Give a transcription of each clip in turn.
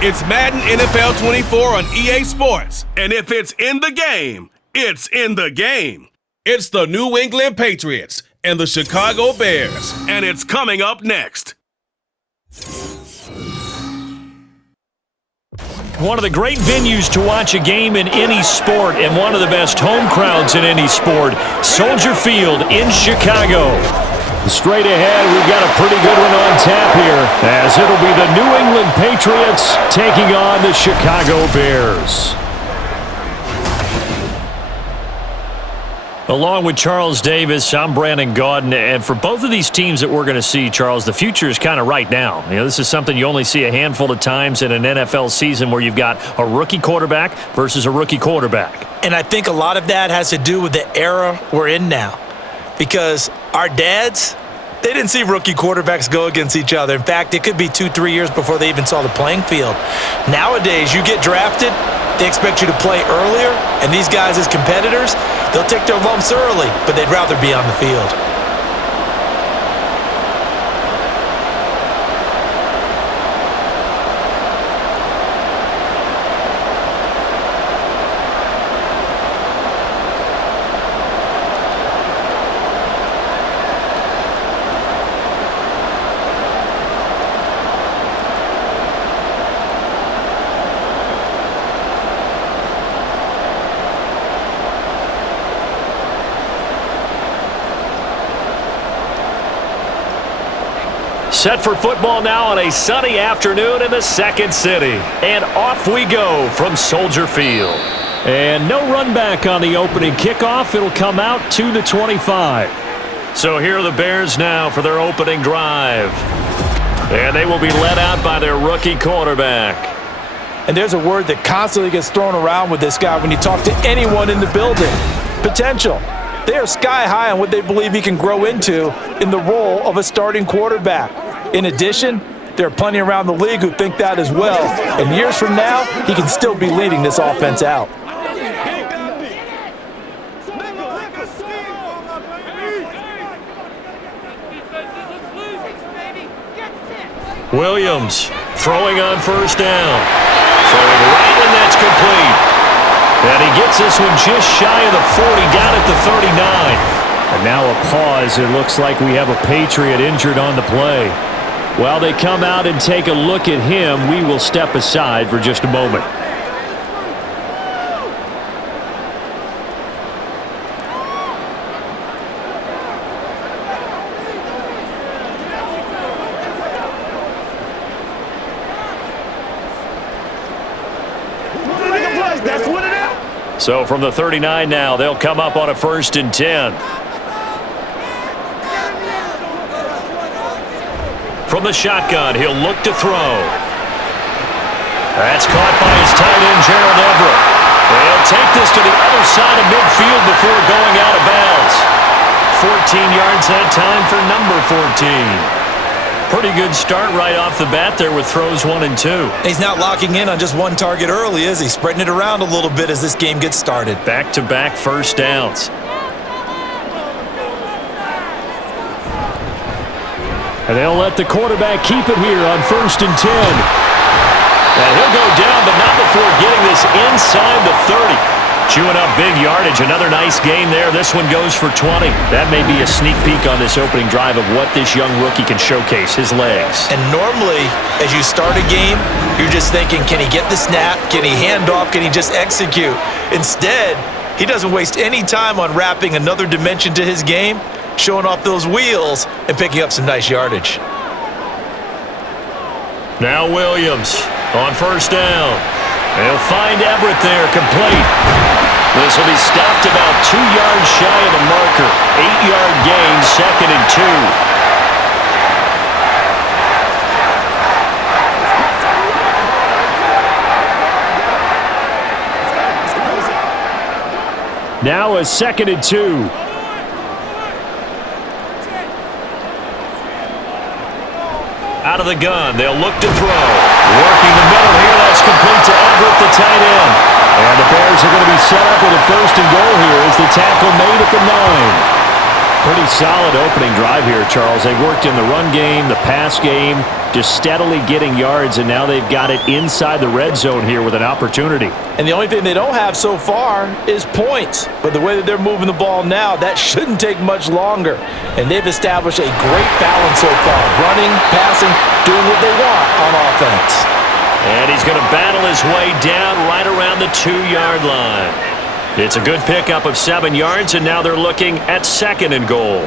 It's Madden NFL 24 on EA Sports. And if it's in the game, it's in the game. It's the New England Patriots and the Chicago Bears. And it's coming up next. One of the great venues to watch a game in any sport and one of the best home crowds in any sport, Soldier Field in Chicago. Straight ahead, we've got a pretty good one on tap here, as it'll be the New England Patriots taking on the Chicago Bears. Along with Charles Davis, I'm Brandon Gaudin, and for both of these teams that we're going to see, Charles, the future is kind of right now. You know, this is something you only see a handful of times in an NFL season where you've got a rookie quarterback versus a rookie quarterback. And I think a lot of that has to do with the era we're in now. Because our dads, they didn't see rookie quarterbacks go against each other. In fact, it could be 2-3 years before they even saw the playing field. Nowadays, you get drafted, they expect you to play earlier, and these guys as competitors, they'll take their lumps early, but they'd rather be on the field. Set for football now on a sunny afternoon in the second city. And off we go from Soldier Field. And no run back on the opening kickoff. It'll come out to the 25. So here are the Bears now for their opening drive. And they will be led out by their rookie quarterback. And there's a word that constantly gets thrown around with this guy when you talk to anyone in the building. Potential. They are sky high on what they believe he can grow into in the role of a starting quarterback. In addition, there are plenty around the league who think that as well. And years from now, he can still be leading this offense out. Williams throwing on first down. Throwing right, and that's complete. And he gets this one just shy of the 40, down at the 39. And now a pause. It looks like we have a Patriot injured on the play. While they come out and take a look at him, we will step aside for just a moment. So from the 39 now, they'll come up on a 1st and 10. From the shotgun, he'll look to throw. That's caught by his tight end, Gerald Everett. They'll take this to the other side of midfield before going out of bounds. 14 yards that time for number 14. Pretty good start right off the bat there with throws 1 and 2. He's not locking in on just one target early, is he? Spreading it around a little bit as this game gets started. Back-to-back first downs. And they'll let the quarterback keep it here on 1st and 10. And he'll go down, but not before getting this inside the 30. Chewing up big yardage. Another nice game there. This one goes for 20. That may be a sneak peek on this opening drive of what this young rookie can showcase, his legs. And normally, as you start a game, you're just thinking, can he get the snap? Can he hand off? Can he just execute? Instead, he doesn't waste any time on wrapping another dimension to his game, showing off those wheels and picking up some nice yardage. Now Williams on first down. They'll find Everett there, complete. This will be stopped about 2 yards shy of the marker. 8-yard gain, 2nd and 2. Now a 2nd and 2. Out of the gun, they'll look to throw. Working the middle here, that's complete to Everett, the tight end. And the Bears are going to be set up with a 1st and goal here as the tackle made at the 9. Pretty solid opening drive here, Charles. They've worked in the run game, the pass game, just steadily getting yards, and now they've got it inside the red zone here with an opportunity. And the only thing they don't have so far is points. But the way that they're moving the ball now, that shouldn't take much longer. And they've established a great balance so far. Running, passing, doing what they want on offense. And he's going to battle his way down right around the 2-yard line. It's a good pickup of 7 yards, and now they're looking at 2nd and goal.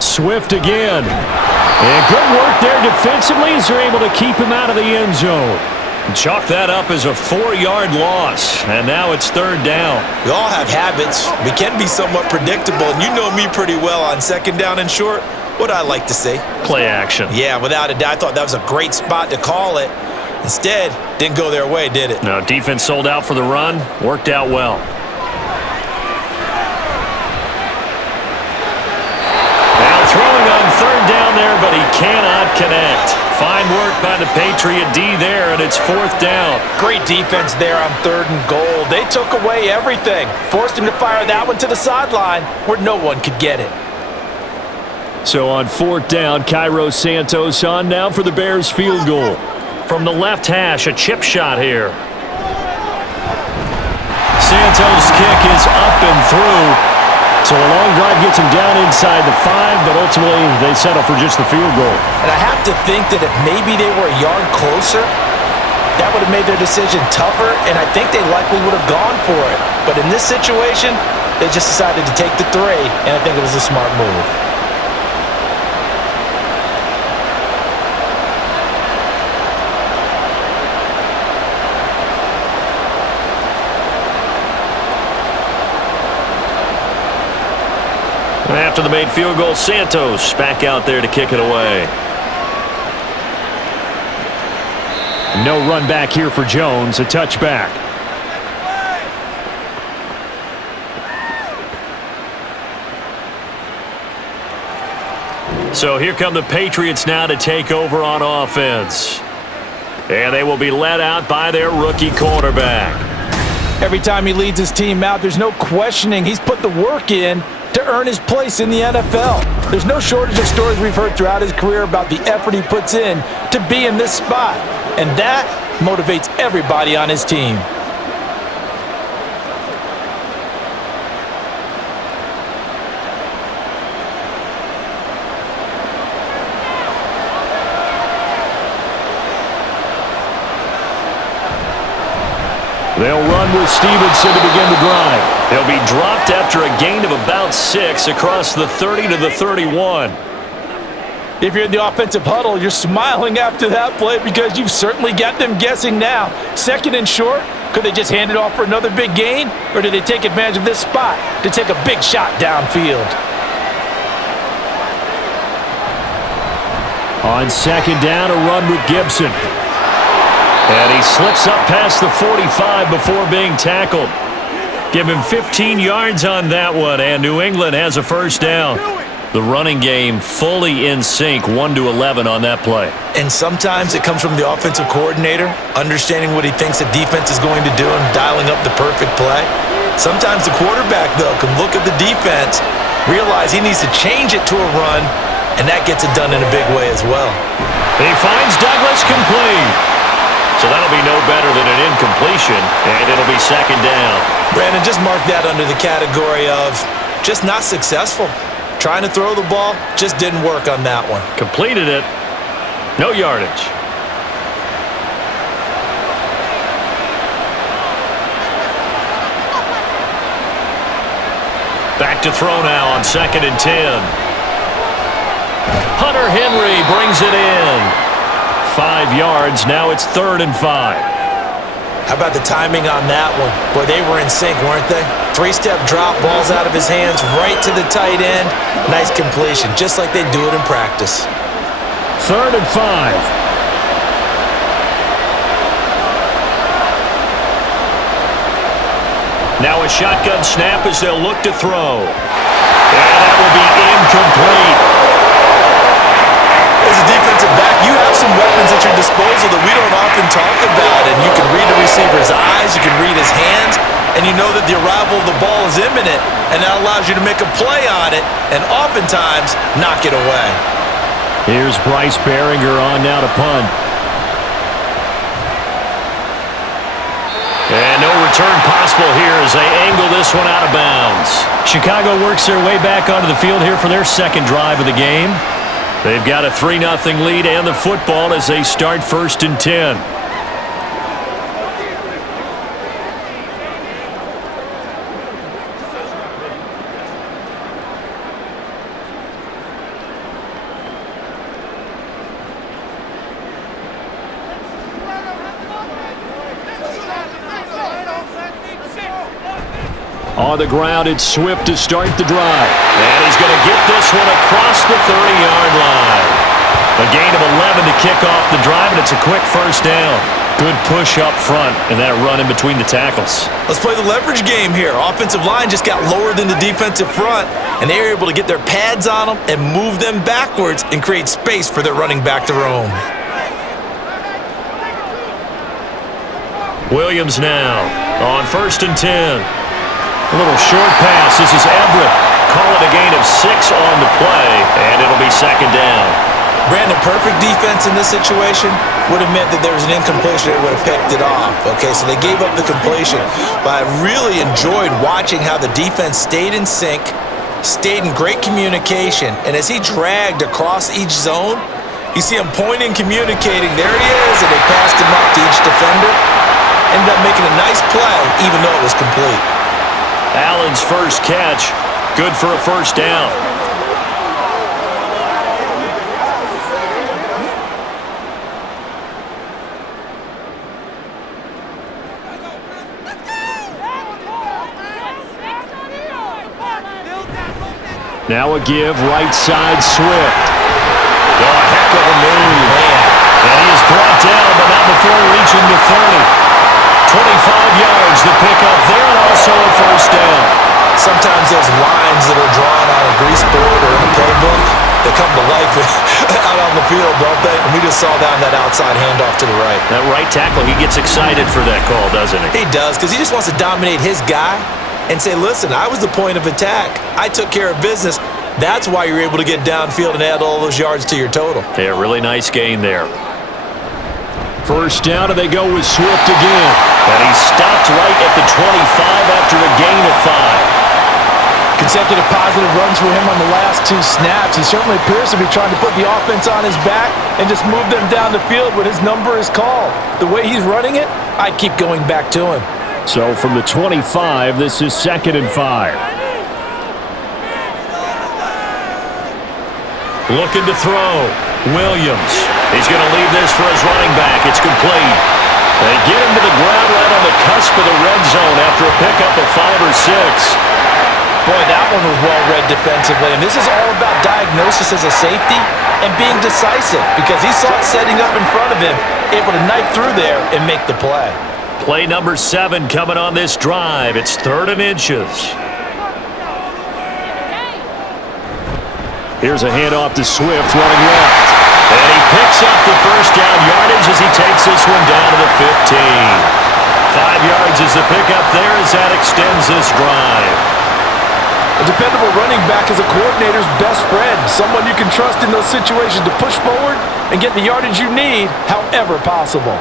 Swift again. And good work there defensively as they're able to keep him out of the end zone. Chalk that up as a 4-yard loss, and now it's 3rd down. We all have habits. We can be somewhat predictable, and you know me pretty well on 2nd down and short. What I like to say? Play action. Yeah, without a doubt. I thought that was a great spot to call it. Instead, didn't go their way, did it? No, defense sold out for the run. Worked out well. Now throwing on 3rd down there, but he cannot connect. Fine work by the Patriot D there, and it's 4th down. Great defense there on 3rd and goal. They took away everything. Forced him to fire that one to the sideline where no one could get it. So on 4th down, Cairo Santos on now for the Bears field goal. From the left hash, a chip shot here. Santos' kick is up and through. So a long drive gets him down inside the 5, but ultimately they settle for just the field goal. And I have to think that if maybe they were a yard closer, that would have made their decision tougher, and I think they likely would have gone for it. But in this situation, they just decided to take the 3, and I think it was a smart move. After the made field goal, Santos back out there to kick it away. No run back here for Jones, a touchback. So here come the Patriots now to take over on offense. And they will be led out by their rookie quarterback. Every time he leads his team out, there's no questioning. He's put the work in to earn his place in the NFL. There's no shortage of stories we've heard throughout his career about the effort he puts in to be in this spot. And that motivates everybody on his team. They'll run with Stevenson to begin the drive. He'll be dropped after a gain of about 6 across the 30 to the 31. If you're in the offensive huddle, you're smiling after that play because you've certainly got them guessing now. 2nd and short, could they just hand it off for another big gain? Or did they take advantage of this spot to take a big shot downfield? On 2nd down, a run with Gibson. And he slips up past the 45 before being tackled. Give him 15 yards on that one, and New England has a 1st down. The running game fully in sync, 1-11 on that play. And sometimes it comes from the offensive coordinator, understanding what he thinks the defense is going to do and dialing up the perfect play. Sometimes the quarterback, though, can look at the defense, realize he needs to change it to a run, and that gets it done in a big way as well. He finds Douglas complete. So that'll be no better than an incompletion, and it'll be 2nd down. Brandon, just mark that under the category of just not successful. Trying to throw the ball, just didn't work on that one. Completed it. No yardage. Back to throw now on 2nd and 10. Hunter Henry brings it in. 5 yards. Now it's 3rd and 5. How about the timing on that one? Boy, they were in sync, weren't they? 3-step drop, balls out of his hands, right to the tight end. Nice completion, just like they do it in practice. 3rd and 5. Now a shotgun snap as they'll look to throw. And that will be incomplete. As as a defensive back, you have some weapons at your disposal that we don't often talk about. And you can read the receiver's eyes, you can read his hands, and you know that the arrival of the ball is imminent, and that allows you to make a play on it and oftentimes knock it away. Here's Bryce Behringer on now to punt. And no return possible here as they angle this one out of bounds. Chicago works their way back onto the field here for their second drive of the game. They've got a 3-0 lead and the football as they start 1st and 10. On the ground, it's Swift to start the drive. And he's going to get this one across the 30-yard line. A gain of 11 to kick off the drive, and it's a quick first down. Good push up front, and that run in between the tackles. Let's play the leverage game here. Offensive line just got lower than the defensive front, and they were able to get their pads on them and move them backwards and create space for their running back to roam. Williams now on 1st and 10. A little short pass. This is Everett. Call it a gain of 6 on the play, and it'll be 2nd down. Brandon, perfect defense in this situation would have meant that there was an incompletion that would have picked it off. Okay, so they gave up the completion. But I really enjoyed watching how the defense stayed in sync, stayed in great communication, and as he dragged across each zone, you see him pointing, communicating. There he is, and they passed him up to each defender. Ended up making a nice play, even though it was complete. Allen's first catch, good for a first down. Now a give, right side, Swift. Oh, a heck of a move. And he is brought down, but not before reaching the 30. 25 yards to pick up there, and also a first down. Sometimes those lines that are drawn on a grease board or in a playbook, they come to life out on the field, don't they? And we just saw that on that outside handoff to the right. That right tackle, he gets excited for that call, doesn't he? He does, because he just wants to dominate his guy and say, listen, I was the point of attack. I took care of business. That's why you're able to get downfield and add all those yards to your total. Yeah, really nice gain there. First down, and they go with Swift again. And he stopped right at the 25 after a gain of 5. Consecutive positive runs for him on the last 2 snaps. He certainly appears to be trying to put the offense on his back and just move them down the field when his number is called. The way he's running it, I keep going back to him. So from the 25, this is 2nd and 5. Looking to throw. Williams. He's going to leave this for his running back. It's complete. They get him to the ground right on the cusp of the red zone after a pickup of 5 or 6. Boy, that one was well read defensively. And this is all about diagnosis as a safety and being decisive because he saw it setting up in front of him, able to knife through there and make the play. Play number 7 coming on this drive. It's 3rd and inches. Here's a handoff to Swift running left. And he picks up the first down yardage as he takes this one down to the 15. 5 yards is the pickup there as that extends this drive. A dependable running back is a coordinator's best friend, someone you can trust in those situations to push forward and get the yardage you need however possible.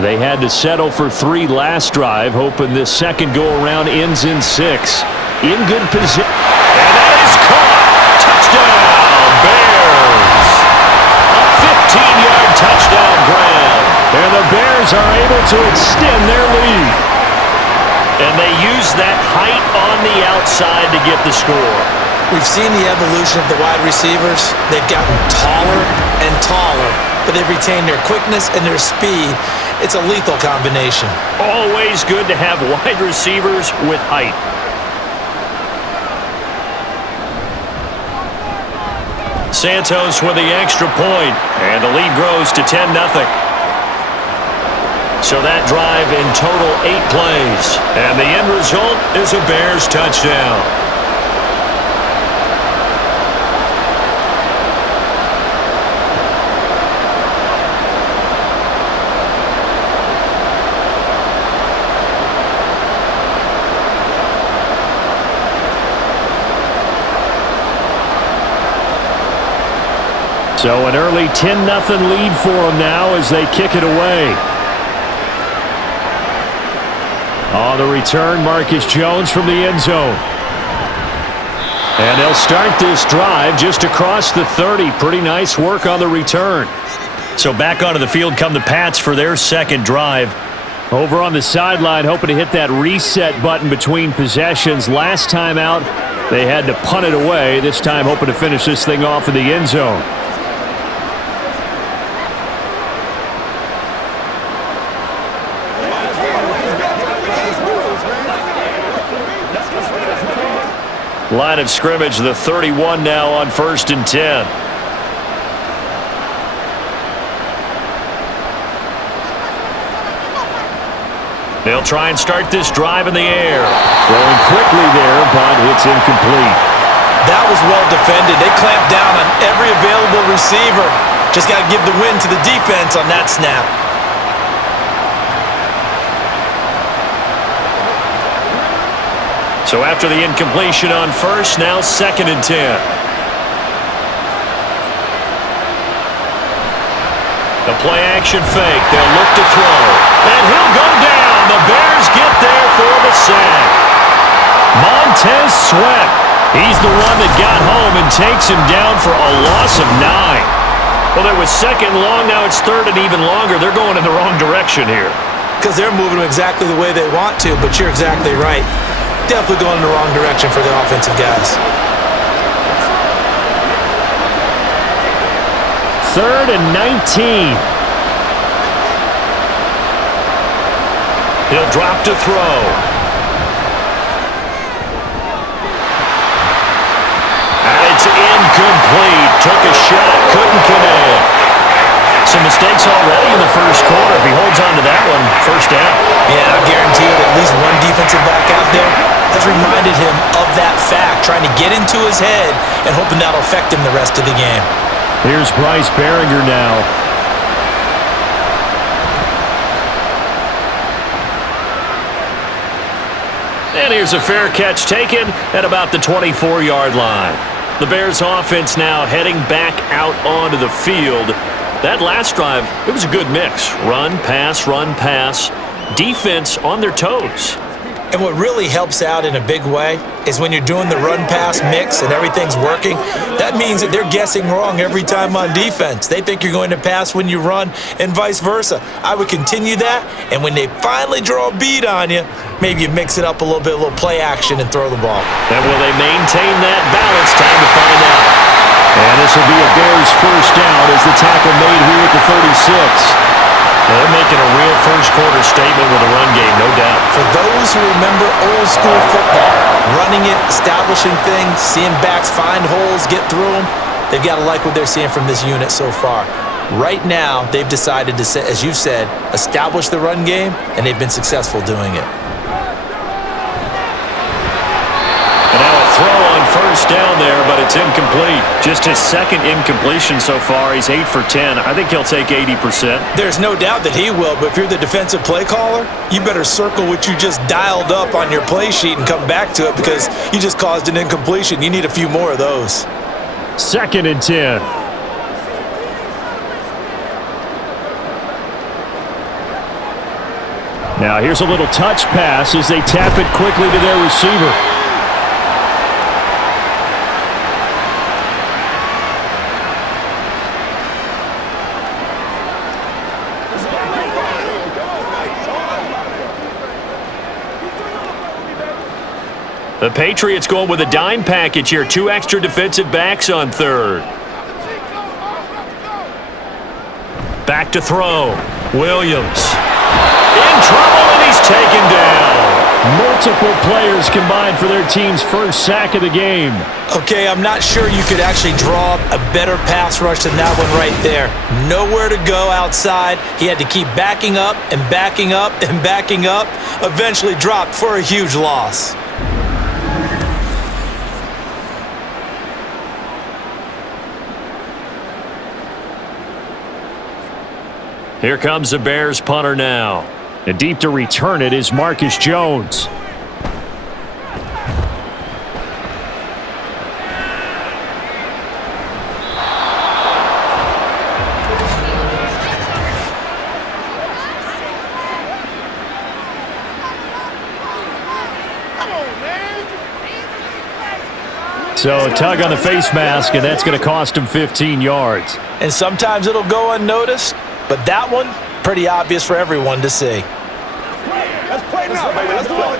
They had to settle for 3 last drive, hoping this second go-around ends in 6. In good position. And that is caught. Touchdown, Bears. A 15-yard touchdown grab. And the Bears are able to extend their lead. And they use that height on the outside to get the score. We've seen the evolution of the wide receivers. They've gotten taller and taller, but they've retained their quickness and their speed. It's a lethal combination. Always good to have wide receivers with height. Santos with the extra point, and the lead grows to 10-0. So that drive in total 8 plays, and the end result is a Bears touchdown. So an early 10-0 lead for them now as they kick it away. On the return, Marcus Jones from the end zone. And they'll start this drive just across the 30. Pretty nice work on the return. So back onto the field come the Pats for their second drive. Over on the sideline, hoping to hit that reset button between possessions. Last time out, they had to punt it away. This time, hoping to finish this thing off in the end zone. Line of scrimmage, the 31 now on 1st and 10. They'll try and start this drive in the air. Throwing quickly there, but it's incomplete. That was well defended. They clamped down on every available receiver. Just got to give the win to the defense on that snap. So after the incompletion on 1st, now 2nd and 10. The play action fake. They'll look to throw. And he'll go down. The Bears get there for the sack. Montez Sweat. He's the one that got home and takes him down for a loss of 9. Well, it was 2nd long. Now it's 3rd and even longer. They're going in the wrong direction here. Because they're moving exactly the way they want to, but you're exactly right. Definitely going in the wrong direction for the offensive guys. 3rd and 19. He'll drop to throw. And it's incomplete. Took a shot, couldn't connect. Some mistakes already in the first quarter. If he holds on to that one, first down. Yeah, I guarantee you that at least one defensive back out there has reminded him of that fact, trying to get into his head and hoping that'll affect him the rest of the game. Here's Bryce Behringer now. And here's a fair catch taken at about the 24-yard line. The Bears offense now heading back out onto the field. That last drive, it was a good mix. Run, pass, defense on their toes. And what really helps out in a big way is when you're doing the run-pass mix and everything's working, that means that they're guessing wrong every time on defense. They think you're going to pass when you run and vice versa. I would continue that, and when they finally draw a bead on you, maybe you mix it up a little bit, a little play action and throw the ball. And will they maintain that balance? Time to find out. And this will be a Bears first down as the tackle made here at the 36. They're making a real first-quarter statement with a run game, no doubt. For those who remember old-school football, running it, establishing things, seeing backs find holes, get through them, they've got to like what they're seeing from this unit so far. Right now, they've decided to, as you've said, establish the run game, and they've been successful doing it. And now a throw on first down there, but it's incomplete. Just his 2nd incompletion so far. He's 8 for 10. I think he'll take 80%. There's no doubt that he will, but if you're the defensive play caller, you better circle what you just dialed up on your play sheet and come back to it because you just caused an incompletion. You need a few more of those. 2nd and 10. Now here's a little touch pass as they tap it quickly to their receiver. The Patriots going with a dime package here. 2 extra defensive backs on 3rd. Back to throw. Williams. In trouble, and he's taken down. Multiple players combined for their team's first sack of the game. Okay, I'm not sure you could actually draw a better pass rush than that one right there. Nowhere to go outside. He had to keep backing up and backing up and backing up. Eventually dropped for a huge loss. Here comes the Bears punter now. And deep to return it is Marcus Jones. So tug on the face mask, and that's going to cost him 15 yards. And sometimes it'll go unnoticed, but that one, pretty obvious for everyone to see. Let's play now, baby. Let's play.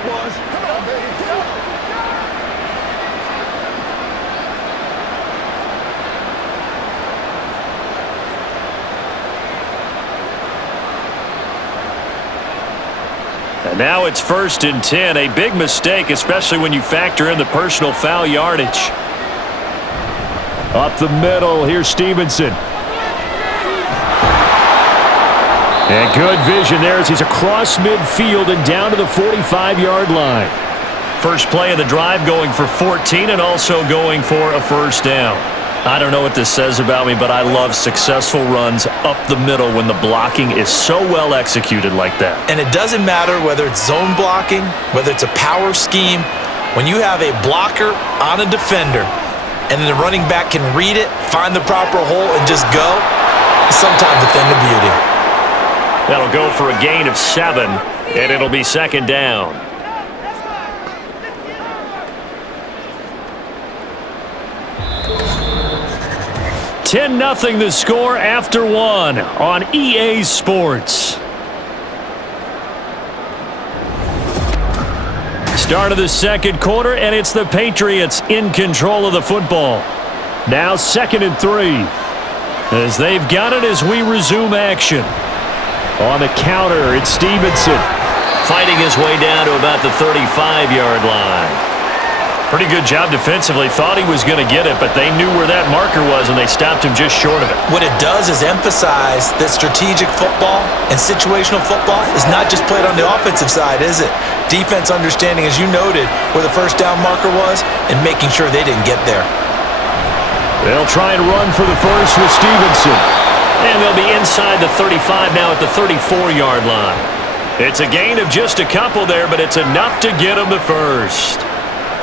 And now it's 1st and 10, a big mistake, especially when you factor in the personal foul yardage. Up the middle, here's Stevenson. And good vision there as he's across midfield and down to the 45-yard line. First play of the drive going for 14 and also going for a first down. I don't know what this says about me, but I love successful runs up the middle when the blocking is so well executed like that. And it doesn't matter whether it's zone blocking, whether it's a power scheme. When you have a blocker on a defender and then the running back can read it, find the proper hole, and just go, it's sometimes a thing of beauty. That'll go for a gain of 7, and it'll be 2nd down. 10-0 the score after 1 on EA Sports. Start of the second quarter, and it's the Patriots in control of the football. Now 2nd and 3. As they've got it as we resume action. On the counter, it's Stevenson. Fighting his way down to about the 35-yard line. Pretty good job defensively. Thought he was going to get it, but they knew where that marker was, and they stopped him just short of it. What it does is emphasize that strategic football and situational football is not just played on the offensive side, is it? Defense understanding, as you noted, where the first down marker was and making sure they didn't get there. They'll try and run for the first with Stevenson. And they'll be inside the 35 now at the 34-yard line. It's a gain of just a couple there, but it's enough to get them the first.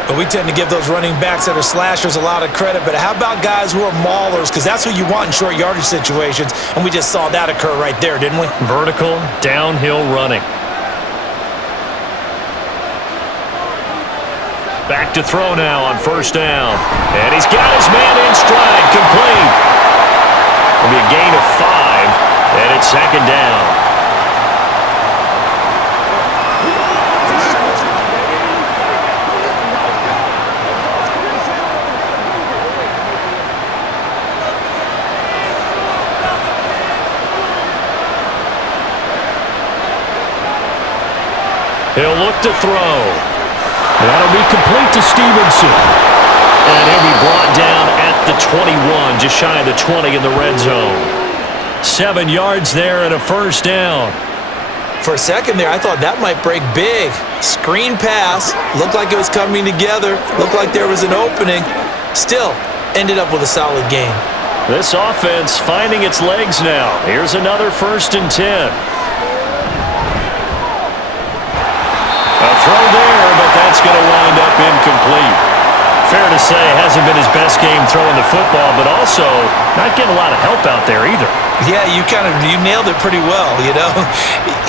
But we tend to give those running backs that are slashers a lot of credit. But how about guys who are maulers? Because that's who you want in short yardage situations. And we just saw that occur right there, didn't we? Vertical, downhill running. Back to throw now on first down. And he's got his man in stride, complete. It'll be a gain of 5, and it's 2nd down. He'll look to throw. That'll be complete to Stevenson. And he'll be brought down at the 21, just shy of the 20 in the red zone. 7 yards there and a first down. For a second there, I thought that might break big. Screen pass. Looked like it was coming together. Looked like there was an opening. Still, ended up with a solid game. This offense finding its legs now. Here's another 1st and 10. A throw there, but that's going to wind up incomplete. Fair to say, hasn't been his best game throwing the football, but also not getting a lot of help out there either. Yeah, you nailed it pretty well, you know.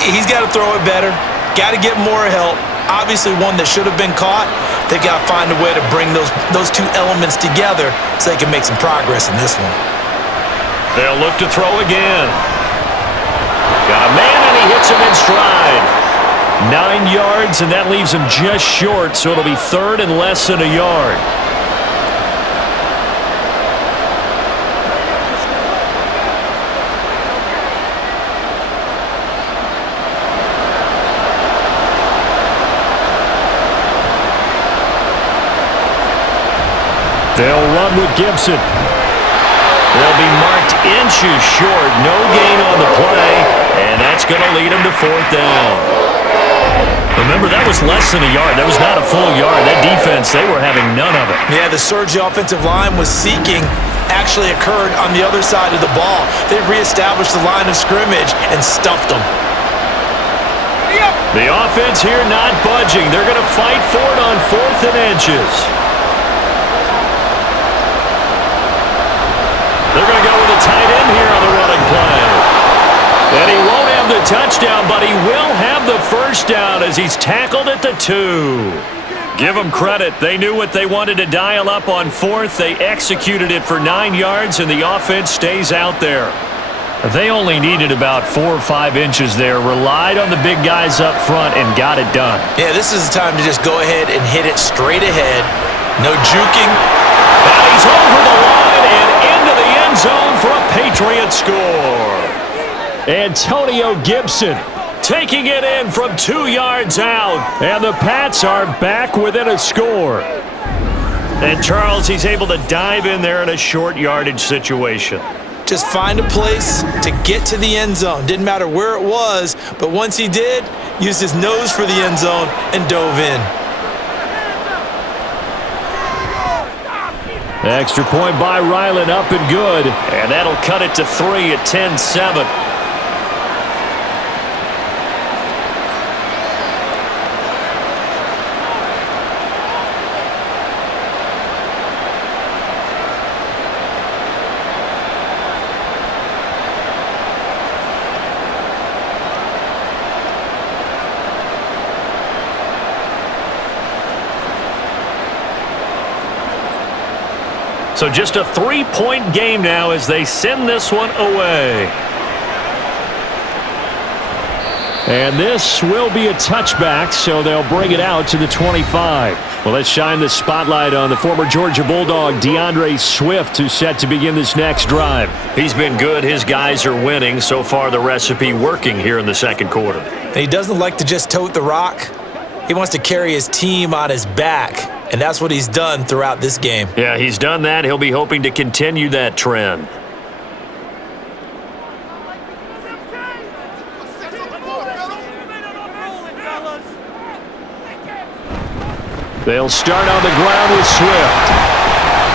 He's got to throw it better, got to get more help. Obviously one that should have been caught. They got to find a way to bring those two elements together so they can make some progress in this one. They'll look to throw again. Got a man, and he hits him in stride. 9 yards, and that leaves him just short, so it'll be 3rd and less than a yard. They'll run with Gibson. They'll be marked inches short. No gain on the play, and that's going to lead them to 4th down. Remember, that was less than a yard. That was not a full yard. That defense, they were having none of it. Yeah, the surge the offensive line was seeking actually occurred on the other side of the ball. They reestablished the line of scrimmage and stuffed them. The offense here not budging. They're going to fight for it on 4th and inches. They're going to go with a tight end here on the running play. And he won't have the touchdown, but he will have the first down as he's tackled at the 2. Give them credit. They knew what they wanted to dial up on fourth. They executed it for 9 yards, and the offense stays out there. They only needed about 4 or 5 inches there, relied on the big guys up front, and got it done. Yeah, this is the time to just go ahead and hit it straight ahead. No juking. And he's over the line and into the end zone for a Patriot score. Antonio Gibson taking it in from 2 yards out, and the Pats are back within a score. And Charles, he's able to dive in there in a short yardage situation. Just find a place to get to the end zone. Didn't matter where it was, but once he did, used his nose for the end zone and dove in. Extra point by Ryland, up and good. And that'll cut it to 3 at 10-7. So just a 3-point game now as they send this one away. And this will be a touchback, so they'll bring it out to the 25. Well, let's shine the spotlight on the former Georgia Bulldog, DeAndre Swift, who's set to begin this next drive. He's been good. His guys are winning. So far, the recipe working here in the second quarter. And he doesn't like to just tote the rock. He wants to carry his team on his back, and that's what he's done throughout this game. Yeah, he's done that. He'll be hoping to continue that trend. They'll start on the ground with Swift.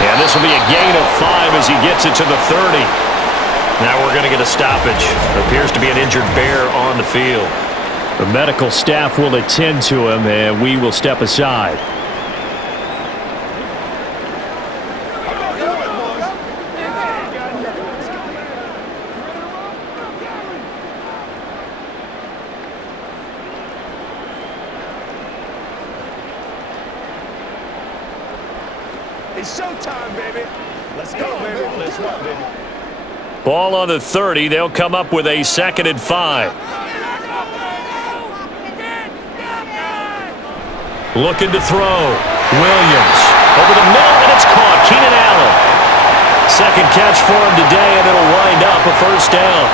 And this will be a gain of 5 as he gets it to the 30. Now we're going to get a stoppage. There appears to be an injured bear on the field. The medical staff will attend to him, and we will step aside. It's showtime, baby. Let's go, baby. Let's go, baby. Ball on the 30. They'll come up with a 2nd and 5. Looking to throw. Williams over the middle, and it's caught. Keenan Allen. Second catch for him today, and it'll wind up a first down.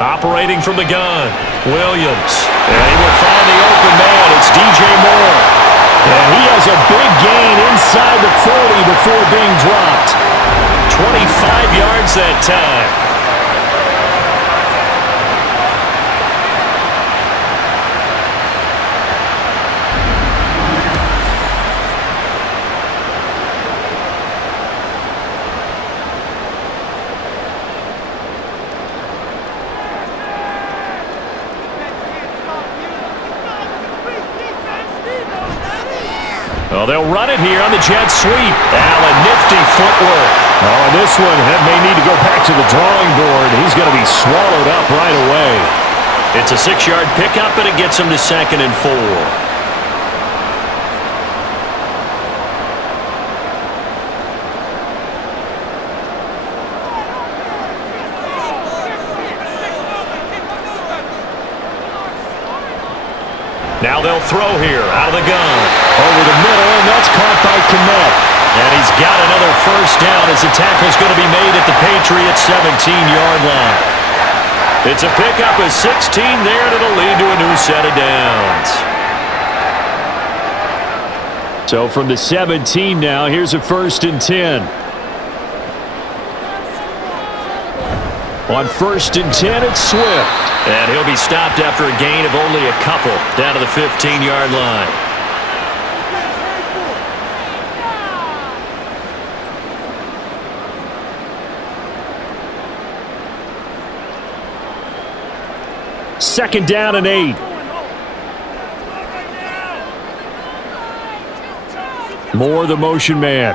Operating from the gun, Williams. And he will find the open man. It's DJ Moore. And he has a big gain inside the 40 before being dropped. 25 yards that time. Well, they'll run it here on the jet sweep. Allen, nifty footwork. Oh, and this one may need to go back to the drawing board. He's going to be swallowed up right away. It's a 6-yard pickup, and it gets him to 2nd and 4. Now they'll throw here out of the gun. Over the middle, and that's caught by Kmet. And he's got another first down as the tackle's going to be made at the Patriots' 17-yard line. It's a pickup of 16 there, and it'll lead to a new set of downs. So from the 17 now, here's a 1st and 10. On 1st and 10, it's Swift. And he'll be stopped after a gain of only a couple down to the 15-yard line. Second down and 8. Moore, the motion man.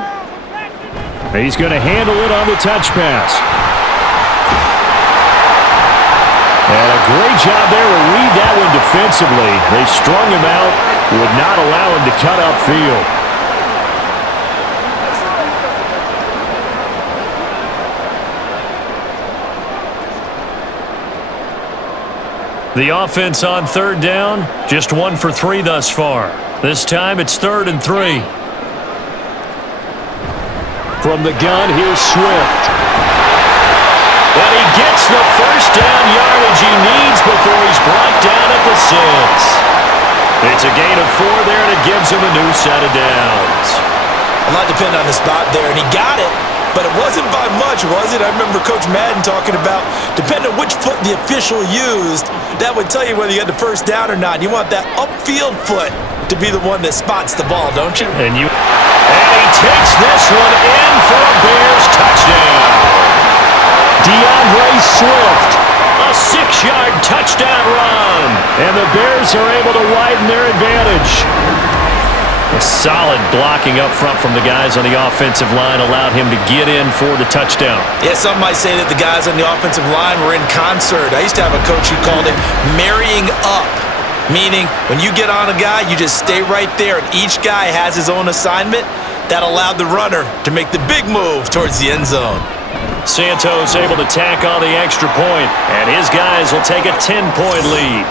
He's going to handle it on the touch pass. And a great job there to read that one defensively. They strung him out, would not allow him to cut upfield. The offense on third down, just 1 for 3 thus far. This time it's 3rd and 3. From the gun, here's Swift. And he gets the first down yardage he needs before he's brought down at the 6. It's a gain of 4 there, and it gives him a new set of downs. A lot depended on the spot there, and he got it, but it wasn't by much, was it? I remember Coach Madden talking about, depending on which foot the official used, that would tell you whether you had the first down or not. You want that upfield foot to be the one that spots the ball, don't you? And he takes this one in for a Bears touchdown. DeAndre Swift, a 6-yard touchdown run. And the Bears are able to widen their advantage. A solid blocking up front from the guys on the offensive line allowed him to get in for the touchdown. Yeah, some might say that the guys on the offensive line were in concert. I used to have a coach who called it marrying up, meaning when you get on a guy, you just stay right there, and each guy has his own assignment. That allowed the runner to make the big move towards the end zone. Santos able to tack on the extra point, and his guys will take a 10-point lead.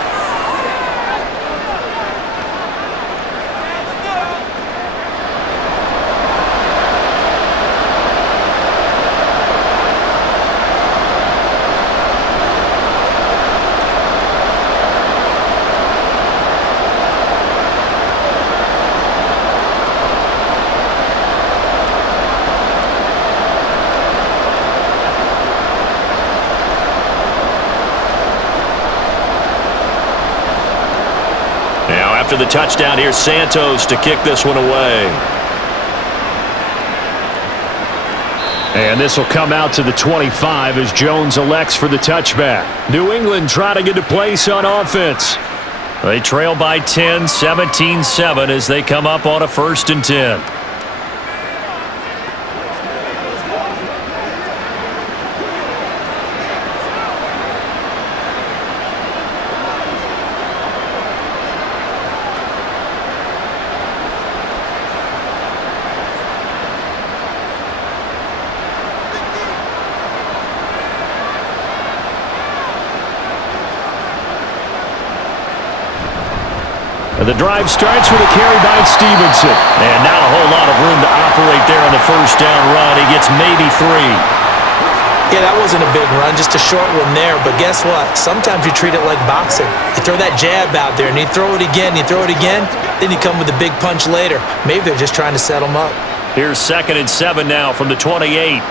After the touchdown, here's Santos to kick this one away. And this will come out to the 25 as Jones elects for the touchback. New England trying to get a place on offense. They trail by 10, 17-7 as they come up on a 1st and 10. The drive starts with a carry by Stevenson. And not a whole lot of room to operate there on the first down run. He gets maybe 3. Yeah, that wasn't a big run, just a short one there. But guess what? Sometimes you treat it like boxing. You throw that jab out there, and you throw it again, then you come with a big punch later. Maybe they're just trying to set him up. Here's 2nd and 7 now from the 28.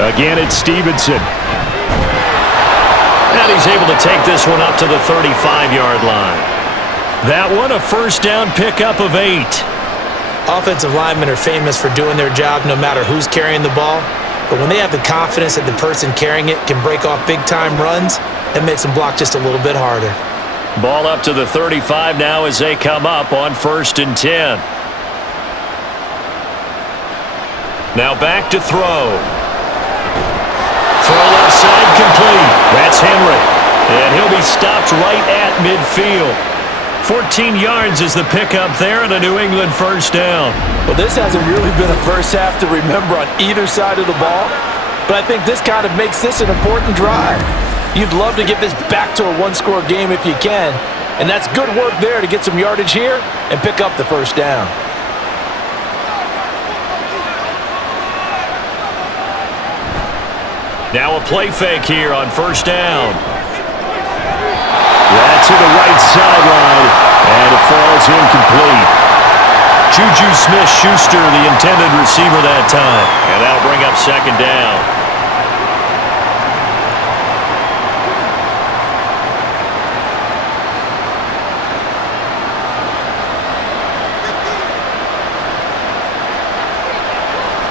Again, it's Stevenson. And he's able to take this one up to the 35-yard line. That one, a first down pickup of 8. Offensive linemen are famous for doing their job no matter who's carrying the ball. But when they have the confidence that the person carrying it can break off big-time runs, that makes them block just a little bit harder. Ball up to the 35 now as they come up on 1st and 10. Now back to throw. Throw left side complete. That's Henry. And he'll be stopped right at midfield. 14 yards is the pickup there and a New England first down. Well, this hasn't really been a first half to remember on either side of the ball, but I think this kind of makes this an important drive. You'd love to get this back to a one-score game if you can, and that's good work there to get some yardage here and pick up the first down. Now a play fake here on first down. That's to the right sideline, and it falls incomplete. Juju Smith-Schuster, the intended receiver that time, and that'll bring up 2nd down.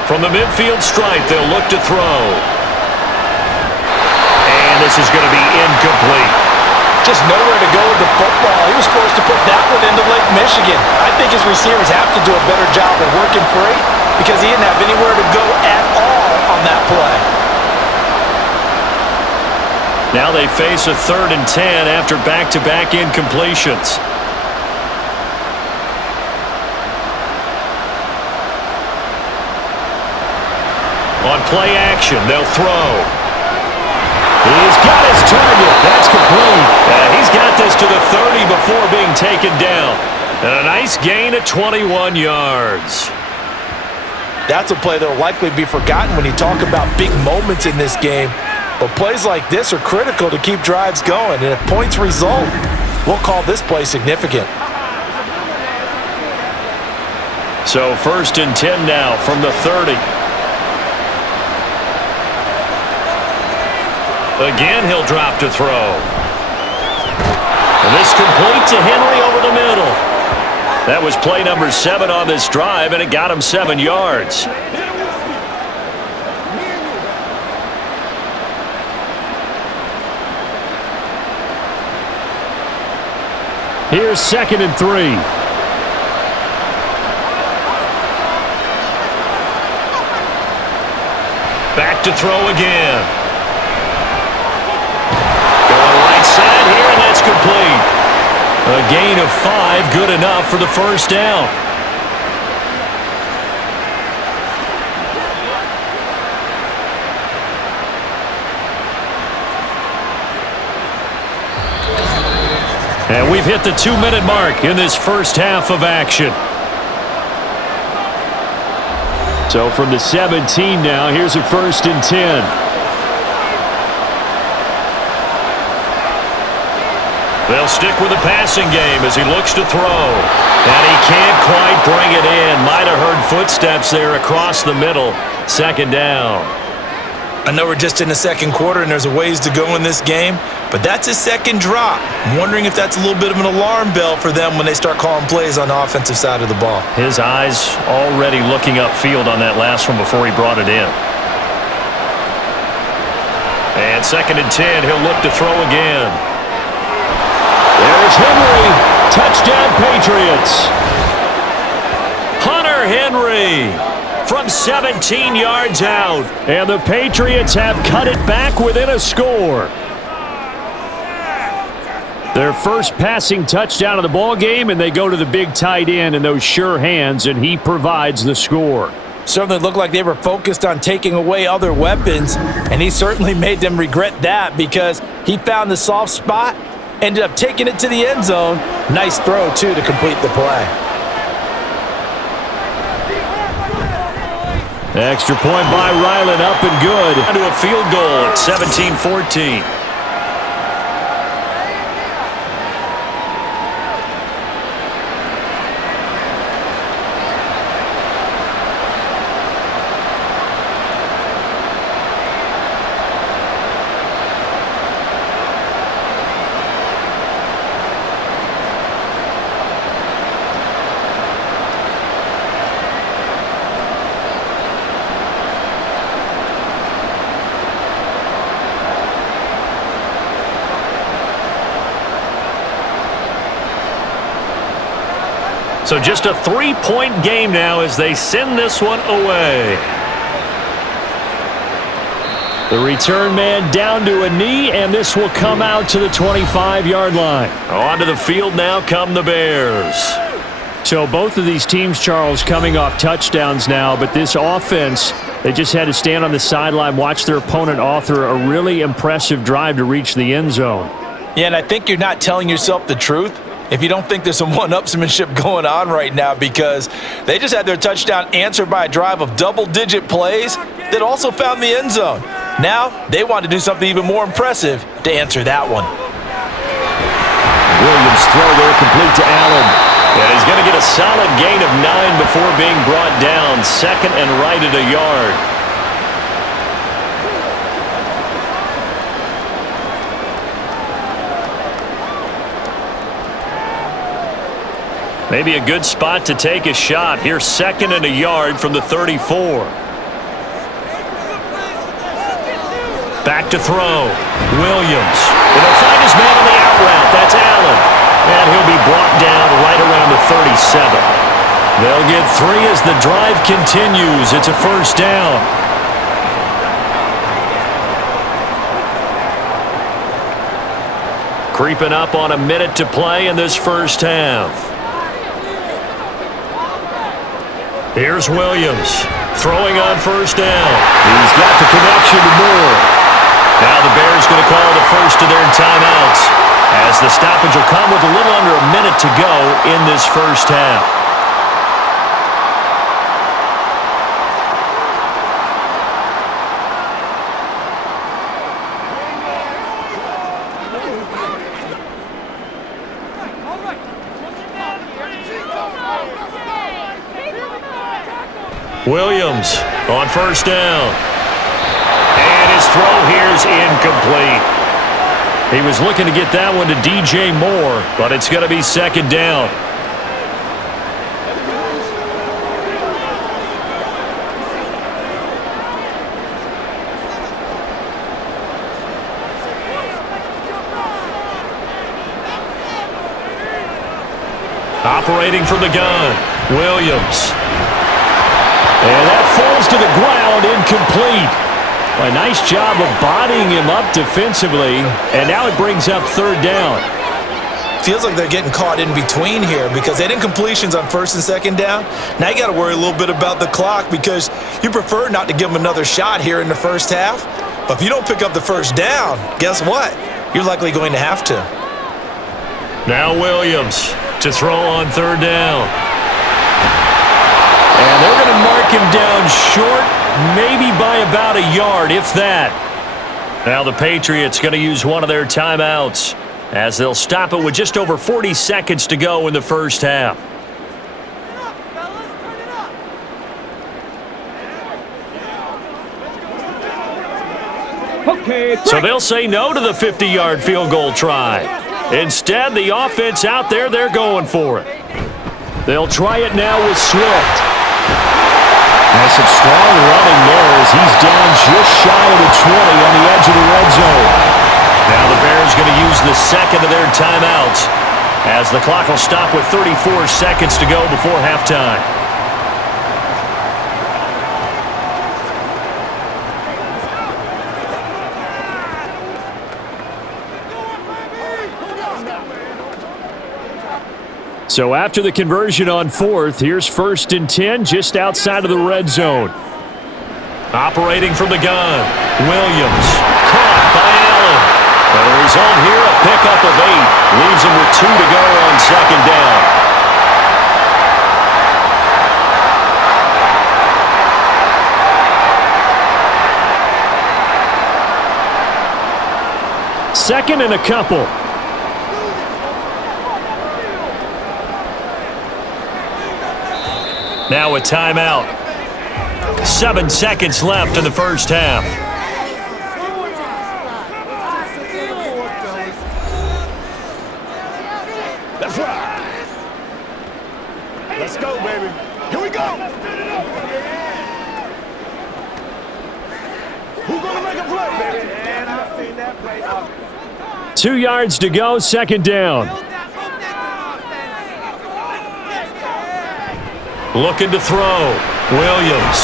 From the midfield stripe, they'll look to throw. And this is going to be incomplete. Just nowhere to go with the football. He was forced to put that one into Lake Michigan. I think his receivers have to do a better job of working free because he didn't have anywhere to go at all on that play. Now they face a 3rd and 10 after back-to-back incompletions. On play action, they'll throw. He's got his target. That's complete. He's got this to the 30 before being taken down. And a nice gain of 21 yards. That's a play that will likely be forgotten when you talk about big moments in this game. But plays like this are critical to keep drives going. And if points result, we'll call this play significant. So 1st and 10 now from the 30. Again, he'll drop to throw. And this complete to Henry over the middle. That was play number 7 on this drive, and it got him 7 yards. Here's 2nd and 3. Back to throw again. Side here, and that's complete. A gain of 5, good enough for the 1st down. And we've hit the 2-minute mark in this first half of action. So from the 17 now, here's a 1st and 10. They'll stick with the passing game as he looks to throw. And he can't quite bring it in. Might have heard footsteps there across the middle. 2nd down. I know we're just in the 2nd quarter and there's a ways to go in this game, but that's his 2nd drop. I'm wondering if that's a little bit of an alarm bell for them when they start calling plays on the offensive side of the ball. His eyes already looking upfield on that last one before he brought it in. And 2nd and 10, he'll look to throw again. There's Henry. Touchdown, Patriots. Hunter Henry from 17 yards out. And the Patriots have cut it back within a score. Their first passing touchdown of the ball game, and they go to the big tight end in those sure hands, and he provides the score. Certainly looked like they were focused on taking away other weapons, and he certainly made them regret that because he found the soft spot. Ended up taking it to the end zone. Nice throw, too, to complete the play. Extra point by Ryland, up and good. To a field goal at 17-14. So just a 3-point game now as they send this one away. The return man down to a knee, and this will come out to the 25-yard line. Onto the field now come the Bears. So both of these teams, Charles, coming off touchdowns now, but this offense, they just had to stand on the sideline, watch their opponent author a really impressive drive to reach the end zone. Yeah, and I think you're not telling yourself the truth if you don't think there's some one-upsmanship going on right now, because they just had their touchdown answered by a drive of double-digit plays that also found the end zone. Now, they want to do something even more impressive to answer that one. Williams' throw there complete to Allen. And he's going to get a solid gain of 9 before being brought down. 2nd and right at a yard. Maybe a good spot to take a shot. Here's 2nd and a yard from the 34. Back to throw. Williams. And he'll find his man on the out route. That's Allen. And he'll be brought down right around the 37. They'll get 3 as the drive continues. It's a first down. Creeping up on a minute to play in this first half. Here's Williams throwing on first down. He's got the connection to Moore. Now the Bears going to call the first of their timeouts as the stoppage will come with a little under a minute to go in this first half. Williams on first down. And his throw here is incomplete. He was looking to get that one to DJ Moore, but it's going to be second down. Operating from the gun, Williams. And that falls to the ground, incomplete. A nice job of bodying him up defensively, and now it brings up third down. Feels like they're getting caught in between here because they had incompletions on first and second down. Now you got to worry a little bit about the clock because you prefer not to give them another shot here in the first half. But if you don't pick up the first down, guess what? You're likely going to have to. Now Williams to throw on third down. And they're going to mark him down short, maybe by about a yard, if that. Now the Patriots going to use one of their timeouts as they'll stop it with just over 40 seconds to go in the first half. So they'll say no to the 50-yard field goal try. Instead, the offense out there, they're going for it. They'll try it now with Swift. And some strong running there as he's down just shy of the 20 on the edge of the red zone. Now the Bears going to use the second of their timeouts as the clock will stop with 34 seconds to go before halftime. So after the conversion on fourth, here's first and 10 just outside of the red zone. Operating from the gun, Williams. Caught by Allen. And the result here, a pickup of 8. Leaves him with 2 to go on second down. Second and a couple. Now a timeout. 7 seconds left in the first half. That's right. Let's go, baby. Here we go. Who's gonna make a play, baby? And I've seen that play. 2 yards to go, second down. Looking to throw. Williams.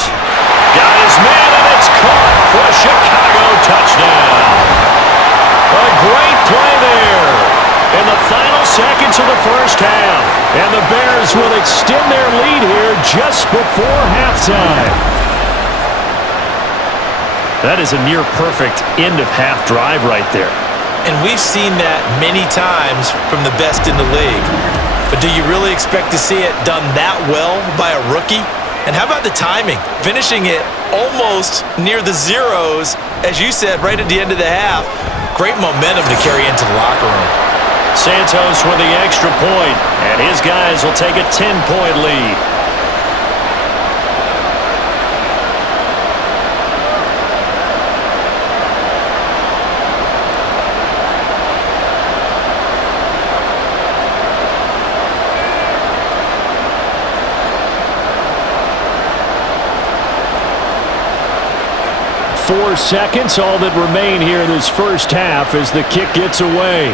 Got his man, and it's caught for a Chicago touchdown. A great play there in the final seconds of the first half. And the Bears will extend their lead here just before halftime. That is a near-perfect end-of-half drive right there. And we've seen that many times from the best in the league. But do you really expect to see it done that well by a rookie? And how about the timing? Finishing it almost near the zeros, as you said, right at the end of the half. Great momentum to carry into the locker room. Santos with the extra point, and his guys will take a 10-point lead. seconds, all that remain here in this first half as the kick gets away.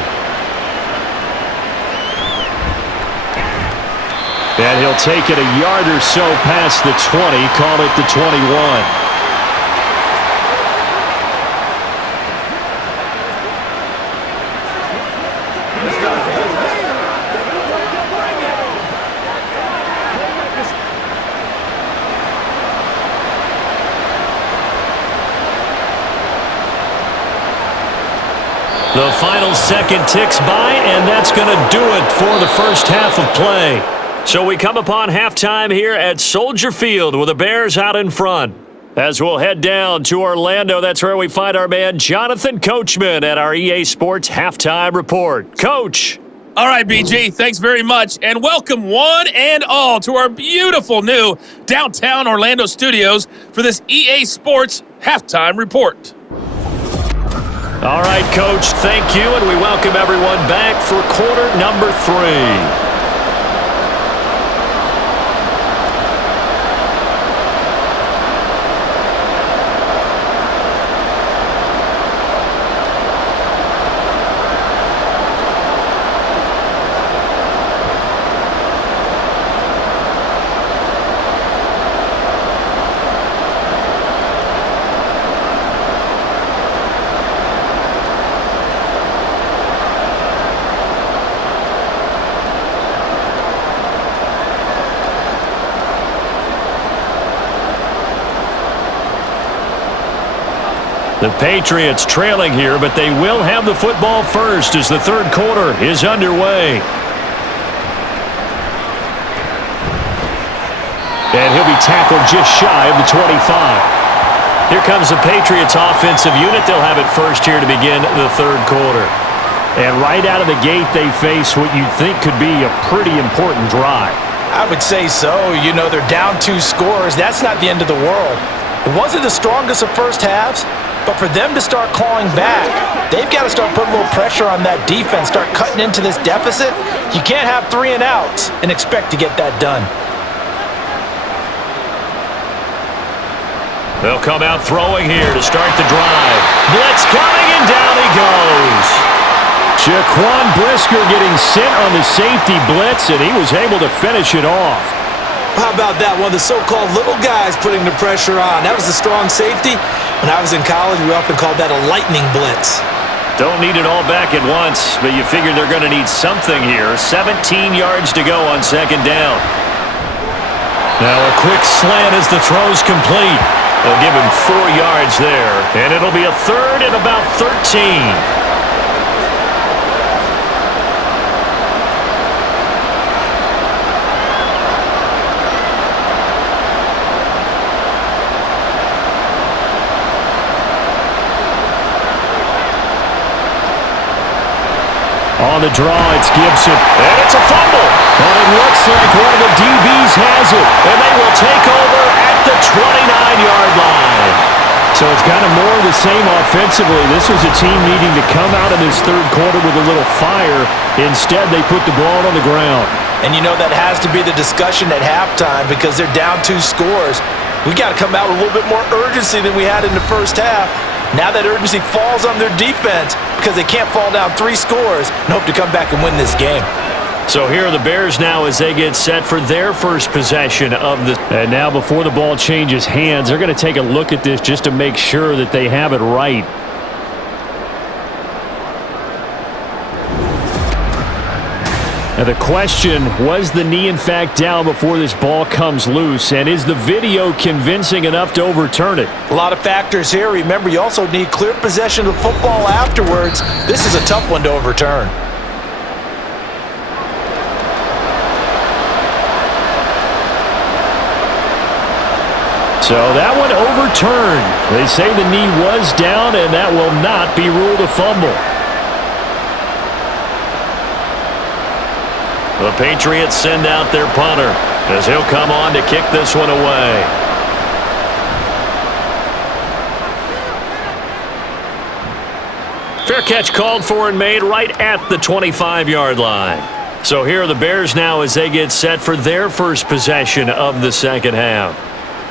And he'll take it a yard or so past the 20, call it the 21. The final second ticks by, and that's going to do it for the first half of play. So we come upon halftime here at Soldier Field with the Bears out in front. As we'll head down to Orlando, that's where we find our man Jonathan Coachman at our EA Sports Halftime Report. Coach. All right, BG, thanks very much, and welcome one and all to our beautiful new downtown Orlando studios for this EA Sports Halftime Report. All right, Coach, thank you, and we welcome everyone back for quarter number 3. The Patriots trailing here, but they will have the football first as the third quarter is underway. And he'll be tackled just shy of the 25. Here comes the Patriots offensive unit. They'll have it first here to begin the third quarter. And right out of the gate, they face what you'd think could be a pretty important drive. I would say so. You know, they're down 2 scores. That's not the end of the world. It wasn't the strongest of first halves, but for them to start clawing back, they've got to start putting a little pressure on that defense, start cutting into this deficit. You can't have 3 and outs and expect to get that done. They'll come out throwing here to start the drive. Blitz coming, and down he goes. Jaquan Brisker getting sent on the safety blitz, and he was able to finish it off. How about that? One of the so-called little guys putting the pressure on. That was a strong safety. When I was in college, we often called that a lightning blitz. Don't need it all back at once, but you figure they're going to need something here. 17 yards to go on second down. Now a quick slant as the throw's complete. They'll give him 4 yards there, and it'll be a third and about 13. On the draw, it's Gibson. And it's a fumble. And it looks like one of the DBs has it. And they will take over at the 29-yard line. So it's kind of more of the same offensively. This was a team needing to come out of this third quarter with a little fire. Instead, they put the ball on the ground. And you know that has to be the discussion at halftime because they're down 2 scores. We got to come out with a little bit more urgency than we had in the first half. Now that urgency falls on their defense because they can't fall down 3 scores and hope to come back and win this game. So here are the Bears now as they get set for their first possession of the... And now before the ball changes hands, they're going to take a look at this just to make sure that they have it right. Now the question, was the knee in fact down before this ball comes loose? And is the video convincing enough to overturn it? A lot of factors here. Remember, you also need clear possession of the football afterwards. This is a tough one to overturn. So that one overturned. They say the knee was down, and that will not be ruled a fumble. The Patriots send out their punter as he'll come on to kick this one away. Fair catch called for and made right at the 25-yard line. So here are the Bears now as they get set for their first possession of the second half.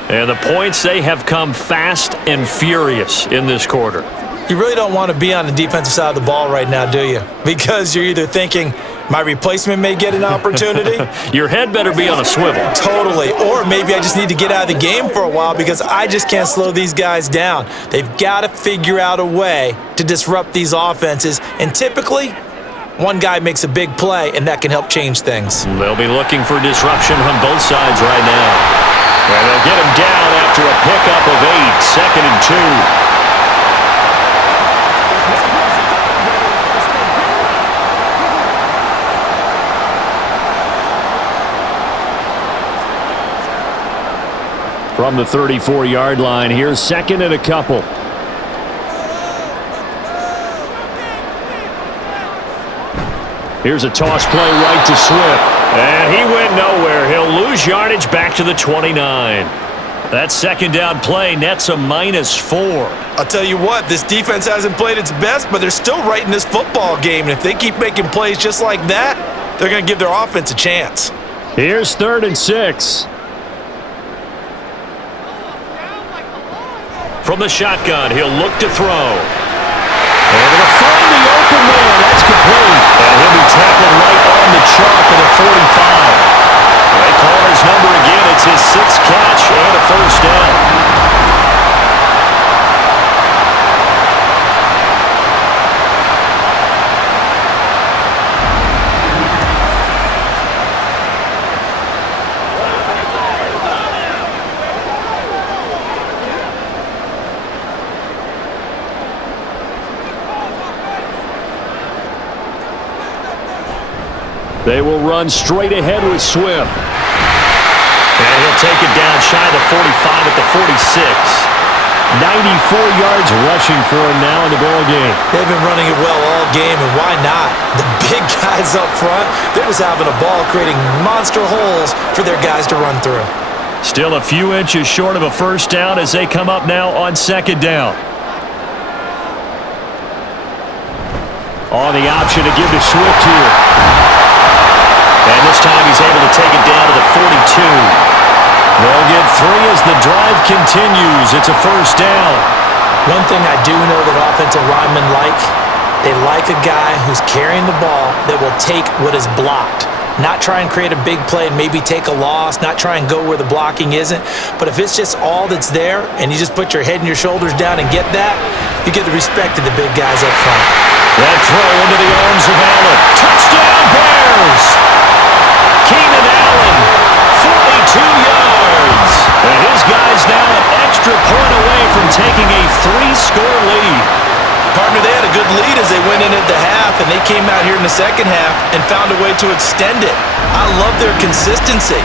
And the points, they have come fast and furious in this quarter. You really don't want to be on the defensive side of the ball right now, do you? Because you're either thinking, my replacement may get an opportunity. Your head better be on a swivel. Totally. Or maybe I just need to get out of the game for a while because I just can't slow these guys down. They've got to figure out a way to disrupt these offenses. And typically, one guy makes a big play, and that can help change things. They'll be looking for disruption on both sides right now. And they'll get him down after a pickup of 8, 2nd and 2. From the 34-yard line, here's 2nd and a couple. Here's a toss play right to Swift. And he went nowhere. He'll lose yardage back to the 29. That 2nd down play nets a -4. I'll tell you what, this defense hasn't played its best, but they're still right in this football game. And if they keep making plays just like that, they're going to give their offense a chance. Here's 3rd and 6. From the shotgun, he'll look to throw. And he'll find the open man. That's complete. And he'll be tackled right on the chalk at the 45. They call his number again. It's his 6th catch and a 1st down. They will run straight ahead with Swift. And he'll take it down shy of the 45 at the 46. 94 yards rushing for him now in the ball game. They've been running it well all game, and why not? The big guys up front, they're just having a ball creating monster holes for their guys to run through. Still a few inches short of a 1st down as they come up now on 2nd down. On the option to give to Swift here. And this time he's able to take it down to the 42. They'll get 3 as the drive continues. It's a 1st down. One thing I do know that offensive linemen like, they like a guy who's carrying the ball that will take what is blocked. Not try and create a big play and maybe take a loss, not try and go where the blocking isn't. But if it's just all that's there and you just put your head and your shoulders down and get that, you get the respect of the big guys up front. That throw into the arms of Allen. Touchdown Bears! Keenan Allen, 42 yards. And his guys now an extra point away from taking a 3-score lead. Partner, they had a good lead as they went in at the half, and they came out here in the 2nd half and found a way to extend it. I love their consistency.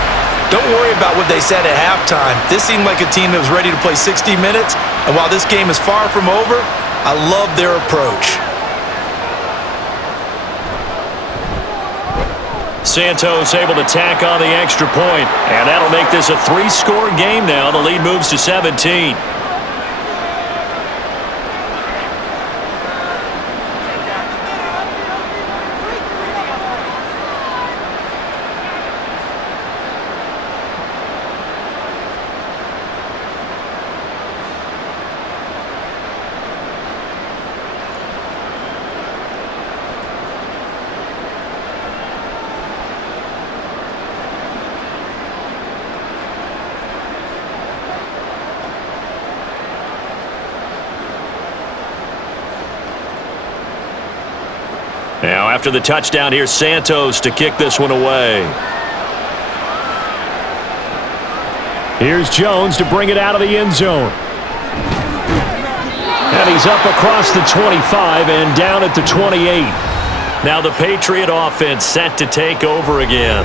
Don't worry about what they said at halftime. This seemed like a team that was ready to play 60 minutes, and while this game is far from over, I love their approach. Santos able to tack on the extra point, and that'll make this a 3-score game now. The lead moves to 17. Now after the touchdown, here's Santos to kick this one away. Here's Jones to bring it out of the end zone. And he's up across the 25 and down at the 28. Now the Patriot offense set to take over again.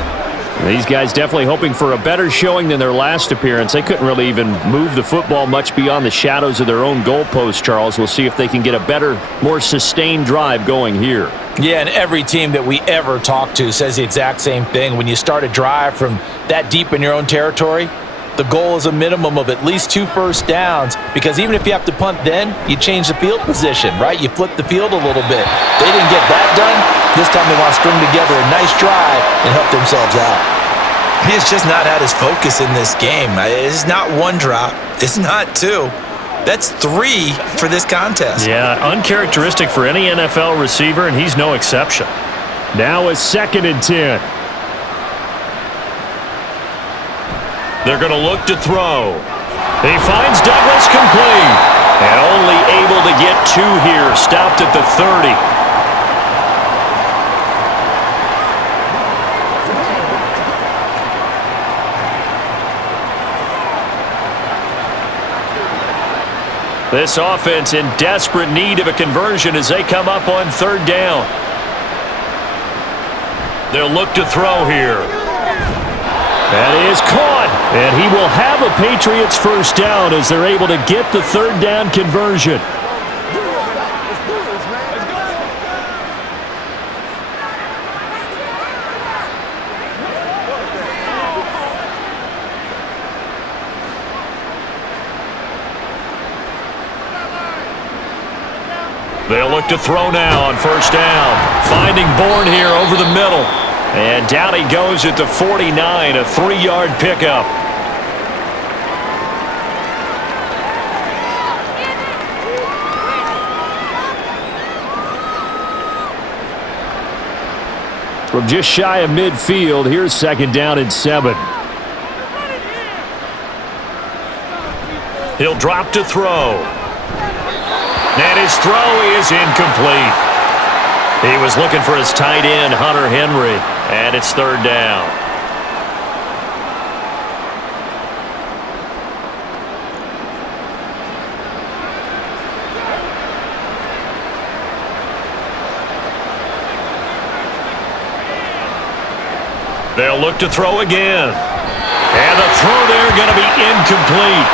These guys definitely hoping for a better showing than their last appearance. They couldn't really even move the football much beyond the shadows of their own goalpost, Charles. We'll see if they can get a better, more sustained drive going here. Yeah, and every team that we ever talk to says the exact same thing. When you start a drive from that deep in your own territory, the goal is a minimum of at least 2 first downs, because even if you have to punt then, you change the field position, right? You flip the field a little bit. They didn't get that done. This time they want to string together a nice drive and help themselves out. He has just not had his focus in this game. It's not one drop. It's not two. That's 3 for this contest. Yeah, uncharacteristic for any NFL receiver, and he's no exception. Now a 2nd and 10. They're going to look to throw. He finds Douglas complete. And only able to get 2 here. Stopped at the 30. This offense in desperate need of a conversion as they come up on 3rd down. They'll look to throw here. That is caught. And he will have a Patriots first down as they're able to get the 3rd down conversion. They'll look to throw now on 1st down. Finding Bourne here over the middle. And down he goes at the 49, a 3-yard pickup. From just shy of midfield, here's 2nd down and 7. He'll drop to throw. And his throw is incomplete. He was looking for his tight end, Hunter Henry, and it's 3rd down. They'll look to throw again. And the throw there going to be incomplete.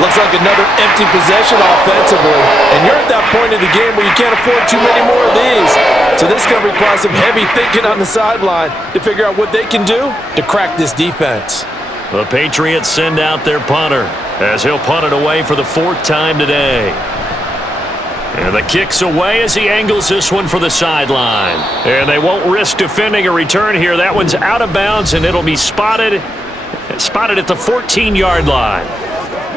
Looks like another empty possession offensively. And you're at that point in the game where you can't afford too many more of these. So this is going to require some heavy thinking on the sideline to figure out what they can do to crack this defense. The Patriots send out their punter as he'll punt it away for the 4th time today. And the kick's away as he angles this one for the sideline. And they won't risk defending a return here. That one's out of bounds, and it'll be spotted at the 14-yard line.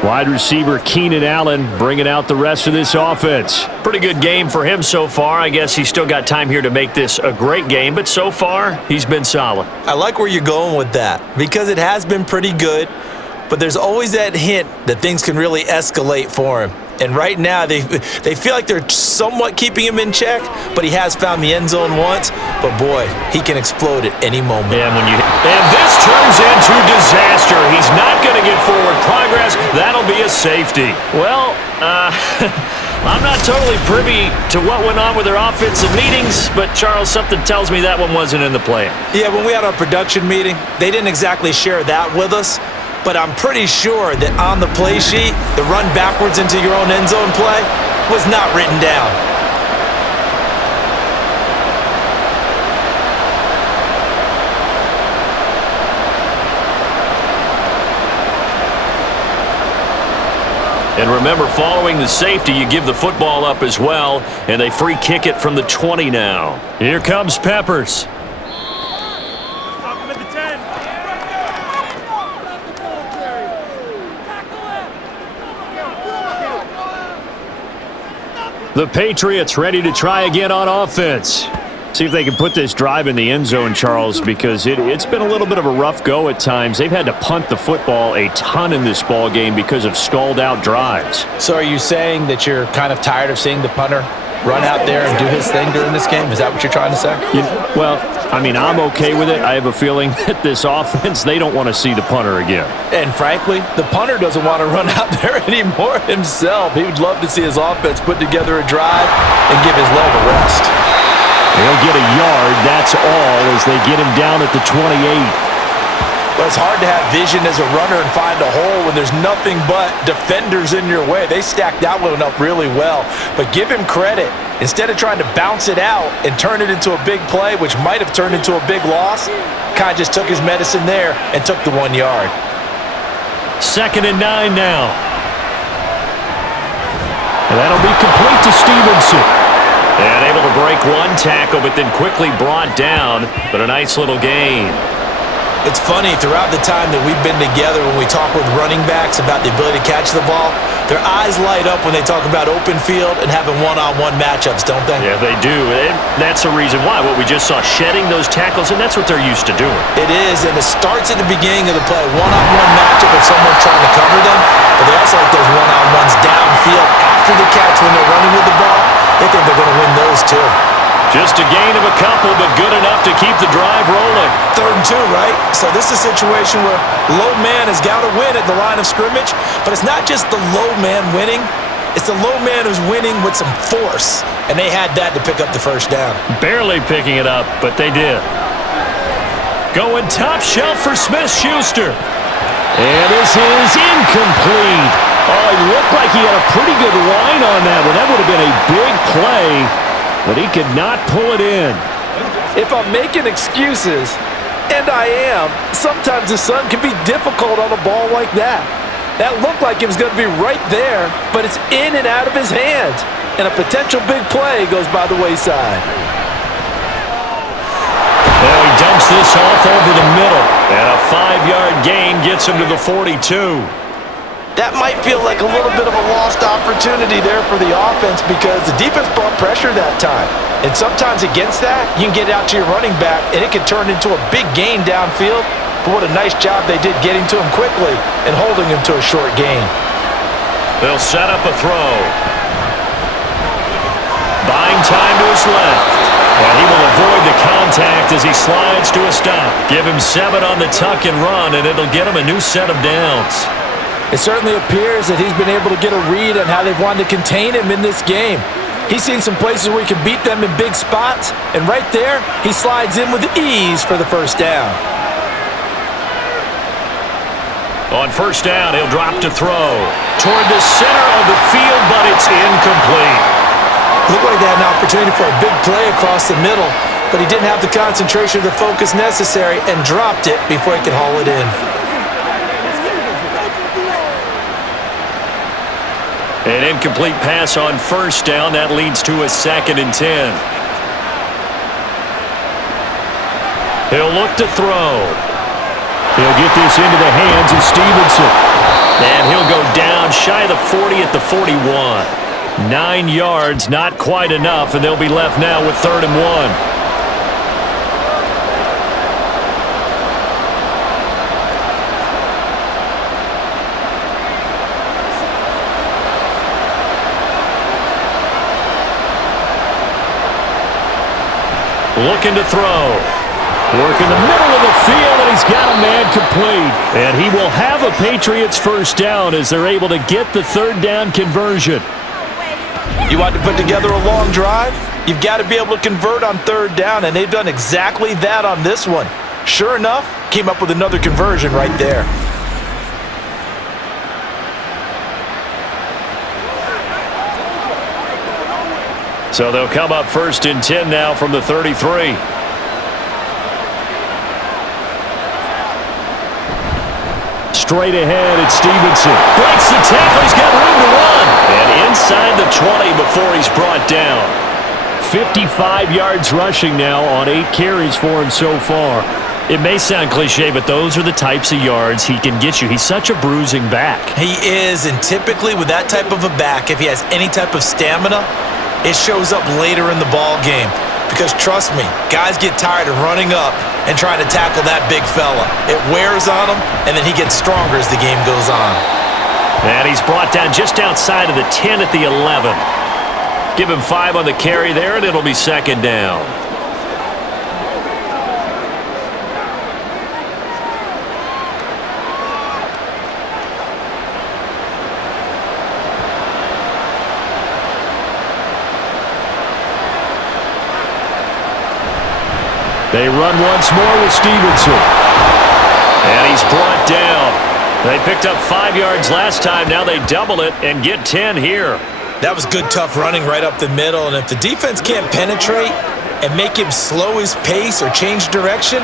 Wide receiver Keenan Allen bringing out the rest of this offense. Pretty good game for him so far. I guess he's still got time here to make this a great game, but so far, he's been solid. I like where you're going with that because it has been pretty good, but there's always that hint that things can really escalate for him. And right now, they feel like they're somewhat keeping him in check, but he has found the end zone once. But, boy, he can explode at any moment. And this turns into disaster. He's not going to get forward progress. That'll be a safety. Well, I'm not totally privy to what went on with their offensive meetings, but, Charles, something tells me that one wasn't in the plan. Yeah, when we had our production meeting, they didn't exactly share that with us. But I'm pretty sure that on the play sheet, the run backwards into your own end zone play was not written down. And remember, following the safety, you give the football up as well, and they free kick it from the 20 now. Here comes Peppers. The Patriots ready to try again on offense. See if they can put this drive in the end zone, Charles, because it's been a little bit of a rough go at times. They've had to punt the football a ton in this ball game because of stalled-out drives. So are you saying that you're kind of tired of seeing the punter run out there and do his thing during this game? Is that what you're trying to say? Well, I mean, I'm okay with it. I have a feeling that this offense, they don't want to see the punter again. And frankly, the punter doesn't want to run out there anymore himself. He would love to see his offense put together a drive and give his leg a rest. He'll get a yard, that's all, as they get him down at the 28. Well, it's hard to have vision as a runner and find a hole when there's nothing but defenders in your way. They stacked that one up really well. But give him credit. Instead of trying to bounce it out and turn it into a big play, which might have turned into a big loss, kind of just took his medicine there and took the 1 yard. 2nd and 9 now. And that'll be complete to Stevenson. And able to break one tackle, but then quickly brought down. But a nice little gain. It's funny, throughout the time that we've been together, when we talk with running backs about the ability to catch the ball, their eyes light up when they talk about open field and having one-on-one matchups, don't they? Yeah, they do. And that's the reason why. What we just saw, shedding those tackles, and that's what they're used to doing. It is, and it starts at the beginning of the play. One-on-one matchup if someone's trying to cover them, but they also like those one-on-ones downfield after the catch when they're running with the ball. They think they're going to win those too. Just a gain of a couple, but good enough to keep the drive rolling. 3rd and 2, right? So this is a situation where low man has got to win at the line of scrimmage, but it's not just the low man winning. It's the low man who's winning with some force, and they had that to pick up the first down. Barely picking it up, but they did. Going top shelf for Smith-Schuster. And this is incomplete. Oh, he looked like he had a pretty good line on that one. That would have been a big play, but he could not pull it in. If I'm making excuses, and I am, sometimes the sun can be difficult on a ball like that. That looked like it was going to be right there, but it's in and out of his hands, and a potential big play goes by the wayside. Now he dumps this off over the middle, and a 5-yard gain gets him to the 42. That might feel like a little bit of a lost opportunity there for the offense because the defense brought pressure that time. And sometimes against that, you can get out to your running back, and it can turn into a big gain downfield. But what a nice job they did getting to him quickly and holding him to a short gain. They'll set up a throw. Buying time to his left. And he will avoid the contact as he slides to a stop. Give him 7 on the tuck and run, and it'll get him a new set of downs. It certainly appears that he's been able to get a read on how they've wanted to contain him in this game. He's seen some places where he can beat them in big spots, and right there, he slides in with ease for the first down. On first down, he'll drop to throw. Toward the center of the field, but it's incomplete. Looked like they had an opportunity for a big play across the middle, but he didn't have the concentration or the focus necessary and dropped it before he could haul it in. An incomplete pass on first down. That leads to a 2nd and 10. He'll look to throw. He'll get this into the hands of Stevenson. And he'll go down shy of the 40 at the 41. 9 yards, not quite enough, and they'll be left now with 3rd and 1. Looking to throw. Work in the middle of the field, and he's got a man complete. And he will have a Patriots first down as they're able to get the 3rd down conversion. You want to put together a long drive? You've got to be able to convert on 3rd down, and they've done exactly that on this one. Sure enough, came up with another conversion right there. So they'll come up 1st and 10 now from the 33. Straight ahead, it's Stevenson. Breaks the tackle, he's got room to run. And inside the 20 before he's brought down. 55 yards rushing now on 8 carries for him so far. It may sound cliche, but those are the types of yards he can get you. He's such a bruising back. He is, and typically with that type of a back, if he has any type of stamina, it shows up later in the ball game. Because trust me, guys get tired of running up and trying to tackle that big fella. It wears on him, and then he gets stronger as the game goes on. And he's brought down just outside of the 10 at the 11. Give him 5 on the carry there, and it'll be 2nd down. They run once more with Stevenson. And he's brought down. They picked up 5 yards last time. Now they double it and get 10 here. That was good, tough running right up the middle. And if the defense can't penetrate and make him slow his pace or change direction,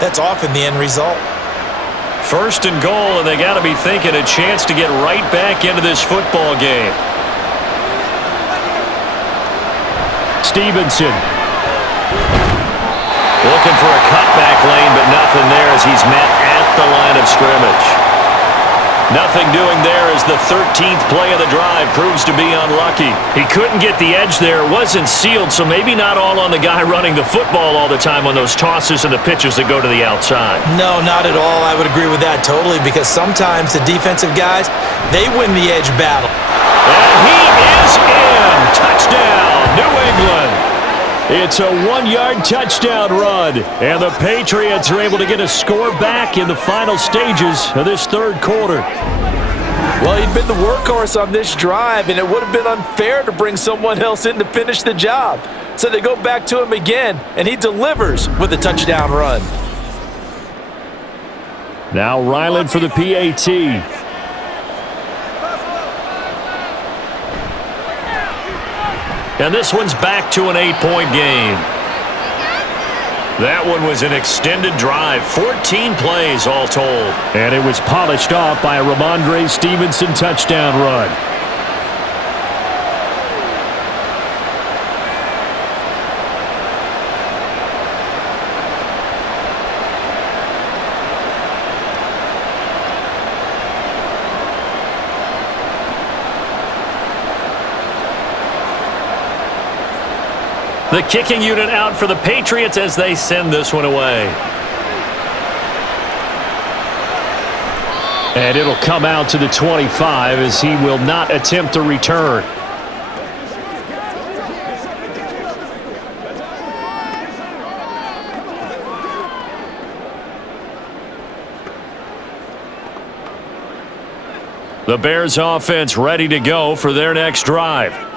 that's often the end result. 1st and goal, and they got to be thinking a chance to get right back into this football game. Looking for a cutback lane, but nothing there as he's met at the line of scrimmage. Nothing doing there as the 13th play of the drive proves to be unlucky. He couldn't get the edge there, wasn't sealed, so maybe not all on the guy running the football all the time on those tosses and the pitches that go to the outside. No, not at all. I would agree with that totally because sometimes the defensive guys, they win the edge battle. And he is in. Touchdown, New England. It's a 1-yard touchdown run, and the Patriots are able to get a score back in the final stages of this third quarter. Well, he'd been the workhorse on this drive, and it would have been unfair to bring someone else in to finish the job. So they go back to him again, and he delivers with a touchdown run. Now Ryland for the PAT. And this one's back to an 8-point game. That one was an extended drive, 14 plays all told. And it was polished off by a Ramondre Stevenson touchdown run. The kicking unit out for the Patriots as they send this one away. And it'll come out to the 25 as he will not attempt to return. The Bears offense ready to go for their next drive.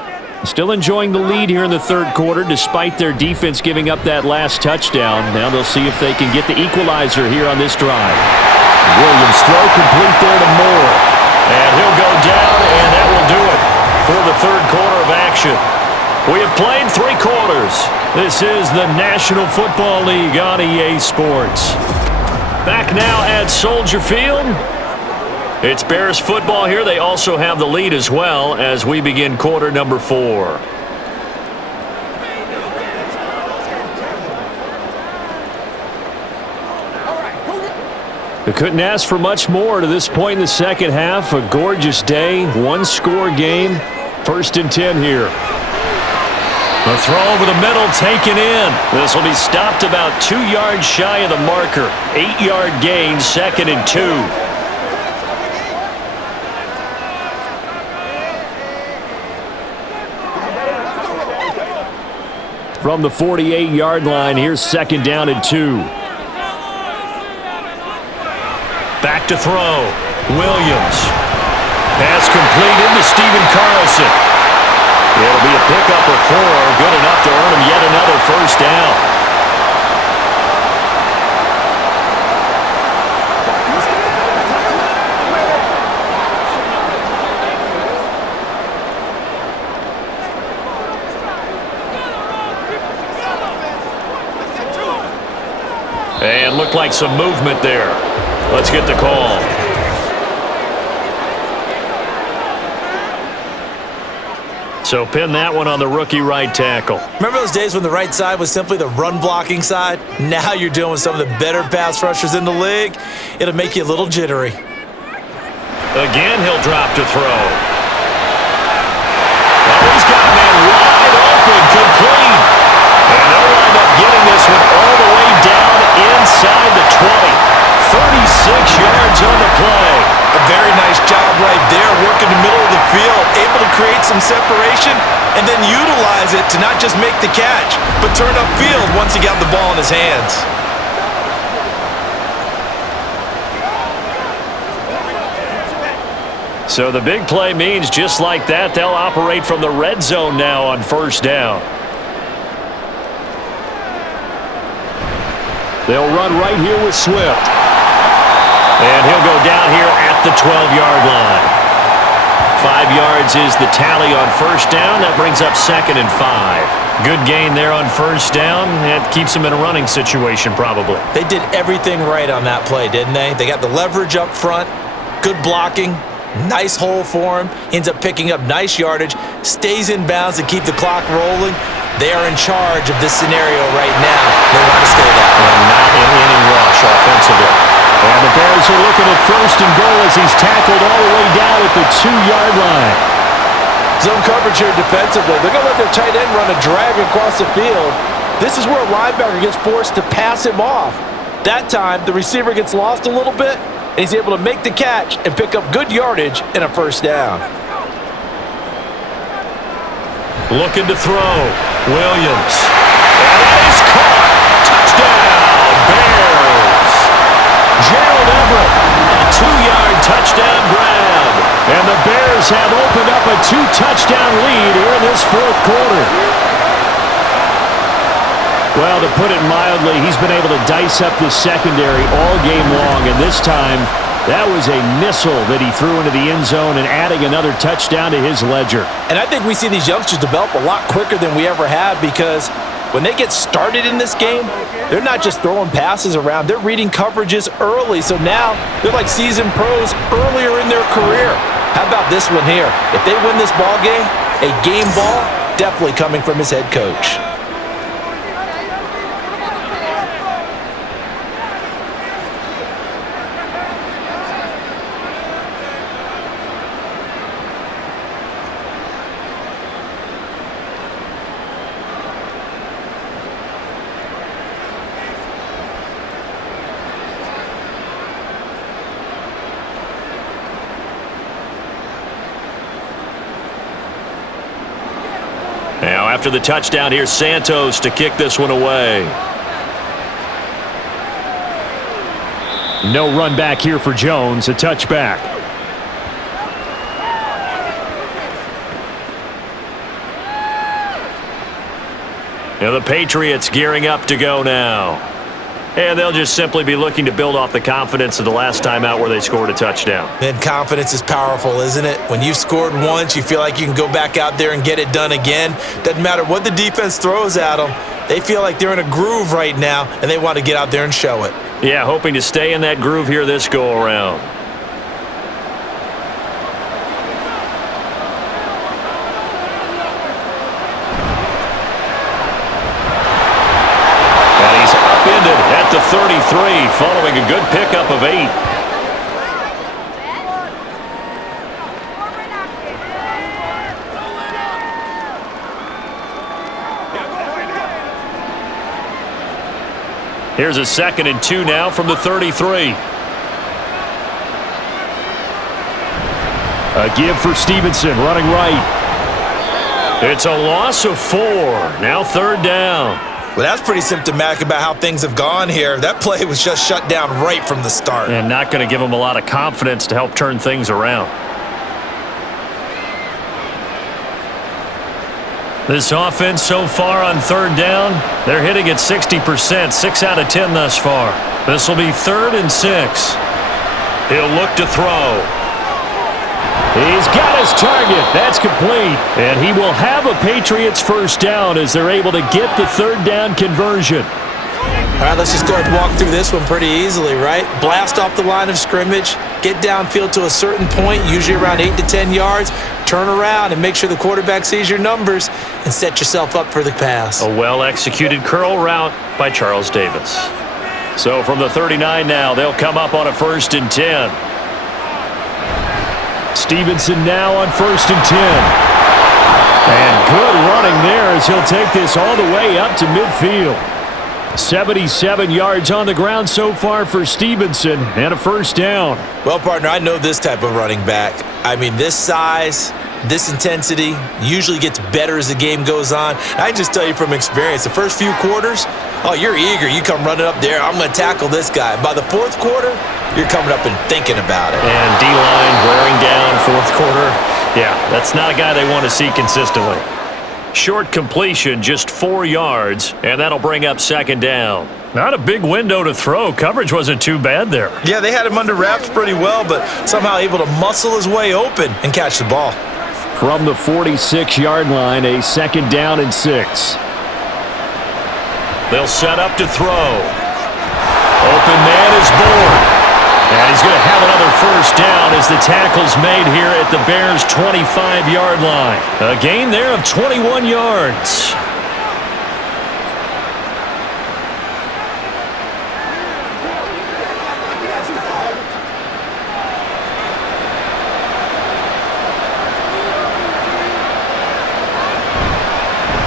Still enjoying the lead here in the third quarter despite their defense giving up that last touchdown. Now they'll see if they can get the equalizer here on this drive. Williams throw complete there to Moore. And he'll go down, and that will do it for the third quarter of action. We have played 3 quarters. This is the National Football League on EA Sports. Back now at Soldier Field. It's Bears football here. They also have the lead as well as we begin quarter number 4. They couldn't ask for much more to this point in the second half. A gorgeous day, 1-score game. 1st and 10 here. The throw over the middle taken in. This will be stopped about 2 yards shy of the marker. 8-yard gain, 2nd and 2. From the 48-yard line, here's 2nd down and 2. Back to throw. Williams. Pass complete into Stephen Carlson. It'll be a pickup of 4. Good enough to earn him yet another 1st down. And looked like some movement there. Let's get the call. So pin that one on the rookie right tackle. Remember those days when the right side was simply the run-blocking side? Now you're dealing with some of the better pass rushers in the league. It'll make you a little jittery. Again, he'll drop to throw. Oh, he's got a man wide open, complete. And they'll wind up getting this one all the way down inside the 20. 36 yards on the play. A very nice job right there, working the middle of the field, able to create some separation and then utilize it to not just make the catch, but turn upfield once he got the ball in his hands. So the big play means just like that, they'll operate from the red zone now on 1st down. They'll run right here with Swift. And he'll go down here at the 12-yard line. 5 yards is the tally on 1st down. That brings up 2nd and 5. Good gain there on 1st down. That keeps them in a running situation probably. They did everything right on that play, didn't they? They got the leverage up front, good blocking, Nice hole for him. Ends up picking up nice yardage. Stays in bounds to keep the clock rolling. They are in charge of this scenario right now. They want to stay that way. And not in any rush offensively. And the Bears are looking at first and goal as he's tackled all the way down at the 2-yard line. Zone coverage here defensively. They're going to let their tight end run a drag across the field. This is where a linebacker gets forced to pass him off. That time, the receiver gets lost a little bit, and he's able to make the catch and pick up good yardage and a first down. Looking to throw. Williams. And that is caught. Touchdown, Bears. Gerald Everett. A 2-yard touchdown grab. And the Bears have opened up a 2-touchdown lead here in this fourth quarter. Well, to put it mildly, he's been able to dice up the secondary all game long, and this time that was a missile that he threw into the end zone and adding another touchdown to his ledger. And I think we see these youngsters develop a lot quicker than we ever have, because when they get started in this game, they're not just throwing passes around, they're reading coverages early. So now they're like seasoned pros earlier in their career. How about this one here? If they win this ball game, a game ball definitely coming from his head coach. Now, after the touchdown, here's Santos to kick this one away. No run back here for Jones, a touchback. Now the Patriots gearing up to go now. And they'll just simply be looking to build off the confidence of the last time out where they scored a touchdown. Man, confidence is powerful, isn't it? When you've scored once, you feel like you can go back out there and get it done again. Doesn't matter what the defense throws at them. They feel like they're in a groove right now, and they want to get out there and show it. Yeah, hoping to stay in that groove here this go-around. And he's upended at the 33, following a good pickup of 8. Here's a 2nd and 2 now from the 33. A give for Stevenson, running right. It's a loss of 4. Now 3rd down. Well, that's pretty symptomatic about how things have gone here. That play was just shut down right from the start. And not going to give them a lot of confidence to help turn things around. This offense so far on 3rd down, they're hitting at 60%, 6 out of 10 thus far. This will be 3rd and 6. He'll look to throw. He's got his target. That's complete. And he will have a Patriots first down as they're able to get the 3rd down conversion. All right, let's just go ahead and walk through this one pretty easily, right? Blast off the line of scrimmage, get downfield to a certain point, usually around 8 to 10 yards, turn around and make sure the quarterback sees your numbers and set yourself up for the pass. A well-executed curl route by Charles Davis. So from the 39 now, they'll come up on a 1st and 10. Stevenson now on 1st and 10. And good running there as he'll take this all the way up to midfield. 77 yards on the ground so far for Stevenson and a first down. Well, partner, I know this type of running back. I mean, this size, this intensity usually gets better as the game goes on. I can just tell you from experience, the first few quarters, oh, you're eager. You come running up there, I'm going to tackle this guy. By the 4th quarter, you're coming up and thinking about it. And D-line wearing down 4th quarter. Yeah, that's not a guy they want to see consistently. Short completion, just 4 yards, and that'll bring up 2nd down. Not a big window to throw. Coverage wasn't too bad there. Yeah, they had him under wraps pretty well, but somehow able to muscle his way open and catch the ball. From the 46-yard line, a 2nd down and 6. They'll set up to throw. Open man is born. And he's going to have another first down as the tackle's made here at the Bears' 25-yard line. A gain there of 21 yards.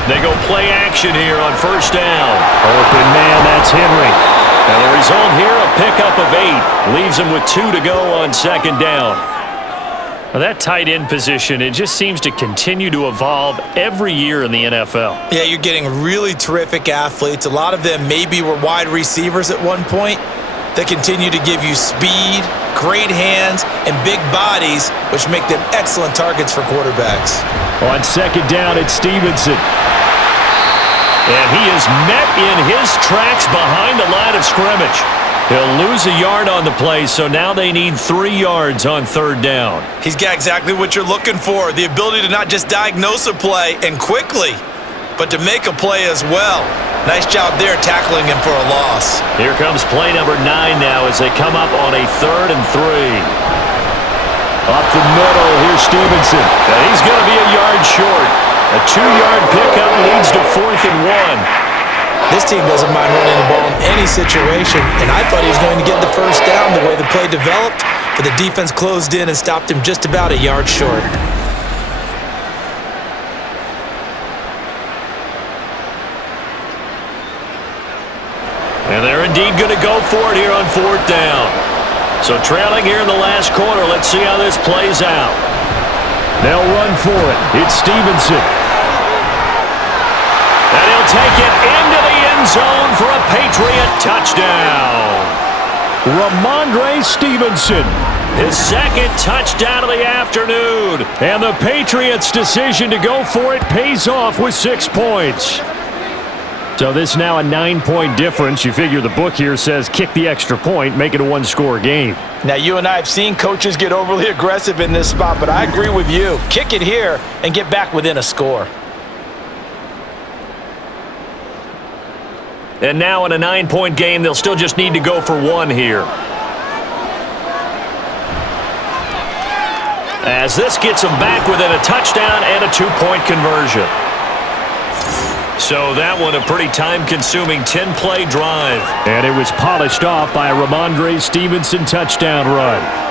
They go play action here on first down. Open man, that's Henry. And the result here, a pickup of 8. Leaves him with 2 to go on second down. Well, that tight end position, it just seems to continue to evolve every year in the NFL. Yeah, you're getting really terrific athletes. A lot of them maybe were wide receivers at one point. They continue to give you speed, great hands, and big bodies, which make them excellent targets for quarterbacks. On second down, it's Stevenson. And he is met in his tracks behind the line of scrimmage. He'll lose a yard on the play, so now they need 3 yards on third down. He's got exactly what you're looking for, the ability to not just diagnose a play and quickly, but to make a play as well. Nice job there tackling him for a loss. Here comes play number 9 now as they come up on a 3rd and 3. Up the middle, here's Stevenson. And he's going to be a yard short. A 2-yard pickup leads to 4th and 1. This team doesn't mind running the ball in any situation, and I thought he was going to get the first down the way the play developed, but the defense closed in and stopped him just about a yard short. And they're indeed going to go for it here on 4th down. So trailing here in the last quarter, let's see how this plays out. They'll run for it. It's Stevenson. And he'll take it into the end zone for a Patriot touchdown. Ramondre Stevenson, his 2nd touchdown of the afternoon. And the Patriots' decision to go for it pays off with 6 points. So this now a 9-point difference. You figure the book here says kick the extra point, make it a 1-score game. Now, you and I have seen coaches get overly aggressive in this spot, but I agree with you. Kick it here and get back within a score. And now in a 9-point game, they'll still just need to go for 1 here. As this gets them back within a touchdown and a 2-point conversion. So that one a pretty time-consuming 10-play drive. And it was polished off by a Ramondre Stevenson touchdown run.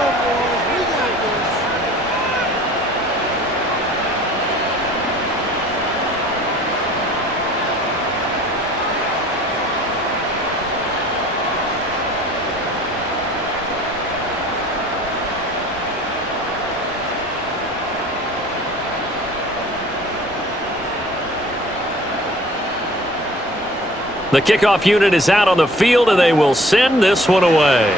The kickoff unit is out on the field, and they will send this one away.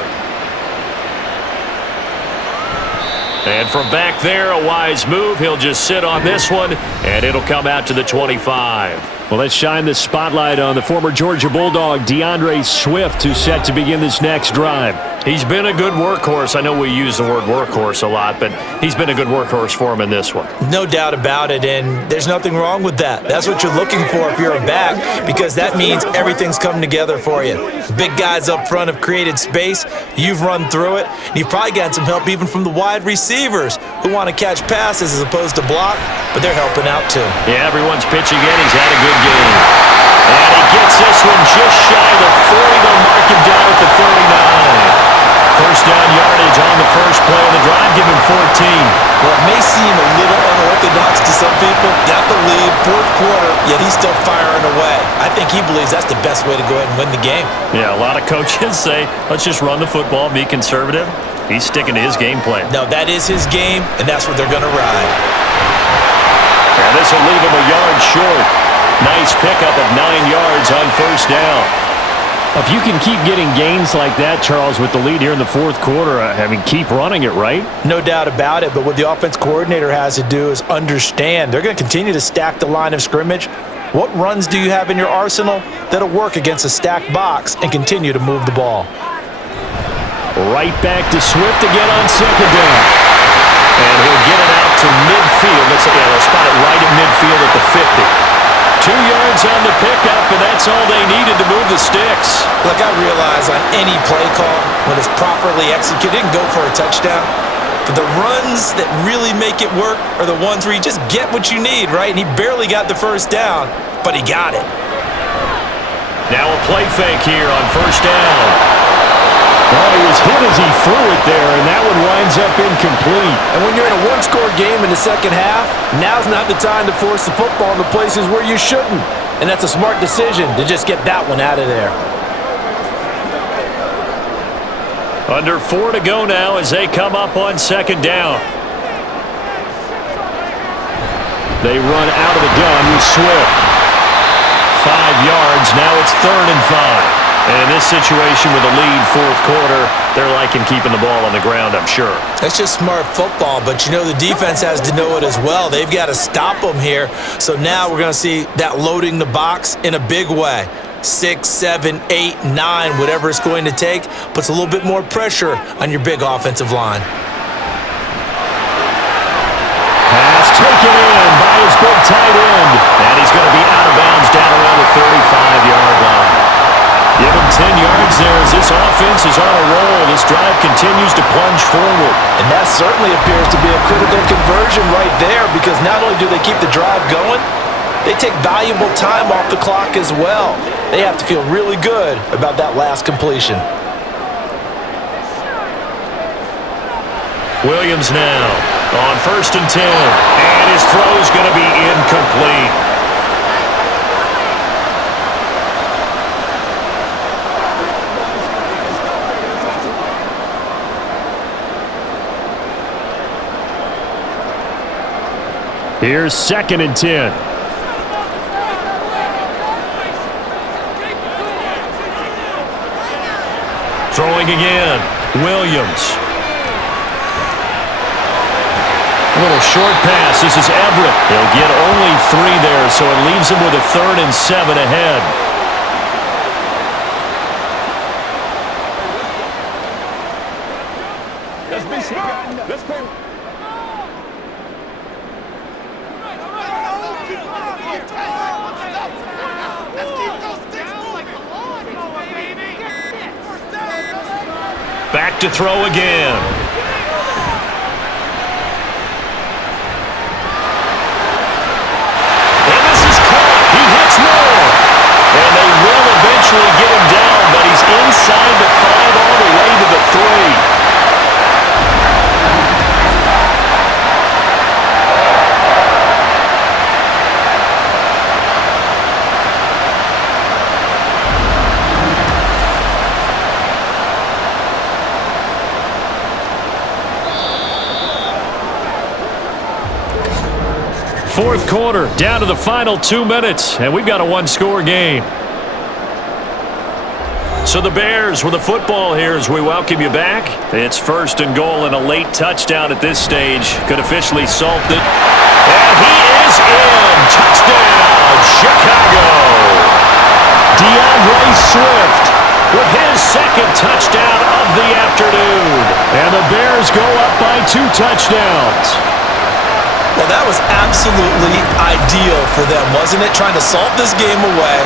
And from back there, a wise move. He'll just sit on this one, and it'll come out to the 25. Well, let's shine the spotlight on the former Georgia Bulldog, DeAndre Swift, who's set to begin this next drive. He's been a good workhorse. I know we use the word workhorse a lot, but he's been a good workhorse for him in this one. No doubt about it, and there's nothing wrong with that. That's what you're looking for if you're a back, because that means everything's come together for you. Big guys up front have created space. You've run through it. And you've probably gotten some help even from the wide receivers who want to catch passes as opposed to block, but they're helping out too. Yeah, everyone's pitching in. He's had a good game. And he gets this one just shy of the 40. They'll mark him down at the 39. First down yardage on the first play of the drive, give him 14. Well, it may seem a little unorthodox to some people. Got the lead, 4th quarter, yet he's still firing away. I think he believes that's the best way to go ahead and win the game. Yeah, a lot of coaches say, let's just run the football, be conservative. He's sticking to his game plan. No, that is his game, and that's what they're going to ride. And this will leave him a yard short. Nice pickup of 9 yards on first down. If you can keep getting gains like that, Charles, with the lead here in the 4th quarter, I mean, keep running it, right? No doubt about it, but what the offense coordinator has to do is understand they're going to continue to stack the line of scrimmage. What runs do you have in your arsenal that'll work against a stacked box and continue to move the ball? Right back to Swift again on second down. And he'll get it out to midfield. They'll spot it right at midfield at the 50. 2 yards on the pickup, and that's that's all they needed to move the sticks. Look, I realize on any play call, when it's properly executed, it can go for a touchdown. But the runs that really make it work are the ones where you just get what you need, right? And he barely got the first down, but he got it. Now a play fake here on first down. Well, he was hit as he threw it there, and that one winds up incomplete. And when you're in a one-score game in the second half, now's not the time to force the football in the places where you shouldn't. And that's a smart decision to just get that one out of there. Under 4 to go now as they come up on second down. They run out of the gun with Swift. 5 yards, now it's 3rd and 5. And in this situation with a lead fourth quarter, they're liking keeping the ball on the ground, I'm sure. That's just smart football, but you know the defense has to know it as well. They've got to stop them here. So now we're going to see that loading the box in a big way. 6, 7, 8, 9, whatever it's going to take, puts a little bit more pressure on your big offensive line. Pass taken in by his big tight end. And he's going to be out of bounds down around the 35-yard line. Give him 10 yards there as this offense is on a roll. This drive continues to plunge forward. And that certainly appears to be a critical conversion right there, because not only do they keep the drive going, they take valuable time off the clock as well. They have to feel really good about that last completion. Williams now on 1st and 10. And his throw's going to be incomplete. Here's 2nd and 10. Throwing again. Williams. A little short pass. This is Everett. He'll get only 3 there, so it leaves him with a 3rd and 7 ahead. Let's be smart. Let's play. Back to throw again. And this is caught. He hits more. And they will eventually get him down, but he's inside the 5 all the way to the 3. Fourth quarter, down to the final 2 minutes, and we've got a one-score game. So the Bears with the football here as we welcome you back. It's 1st and goal, and a late touchdown at this stage could officially salt it. And he is in. Touchdown, Chicago. DeAndre Swift with his 2nd touchdown of the afternoon. And the Bears go up by 2 touchdowns. Well, that was absolutely ideal for them, wasn't it? Trying to salt this game away.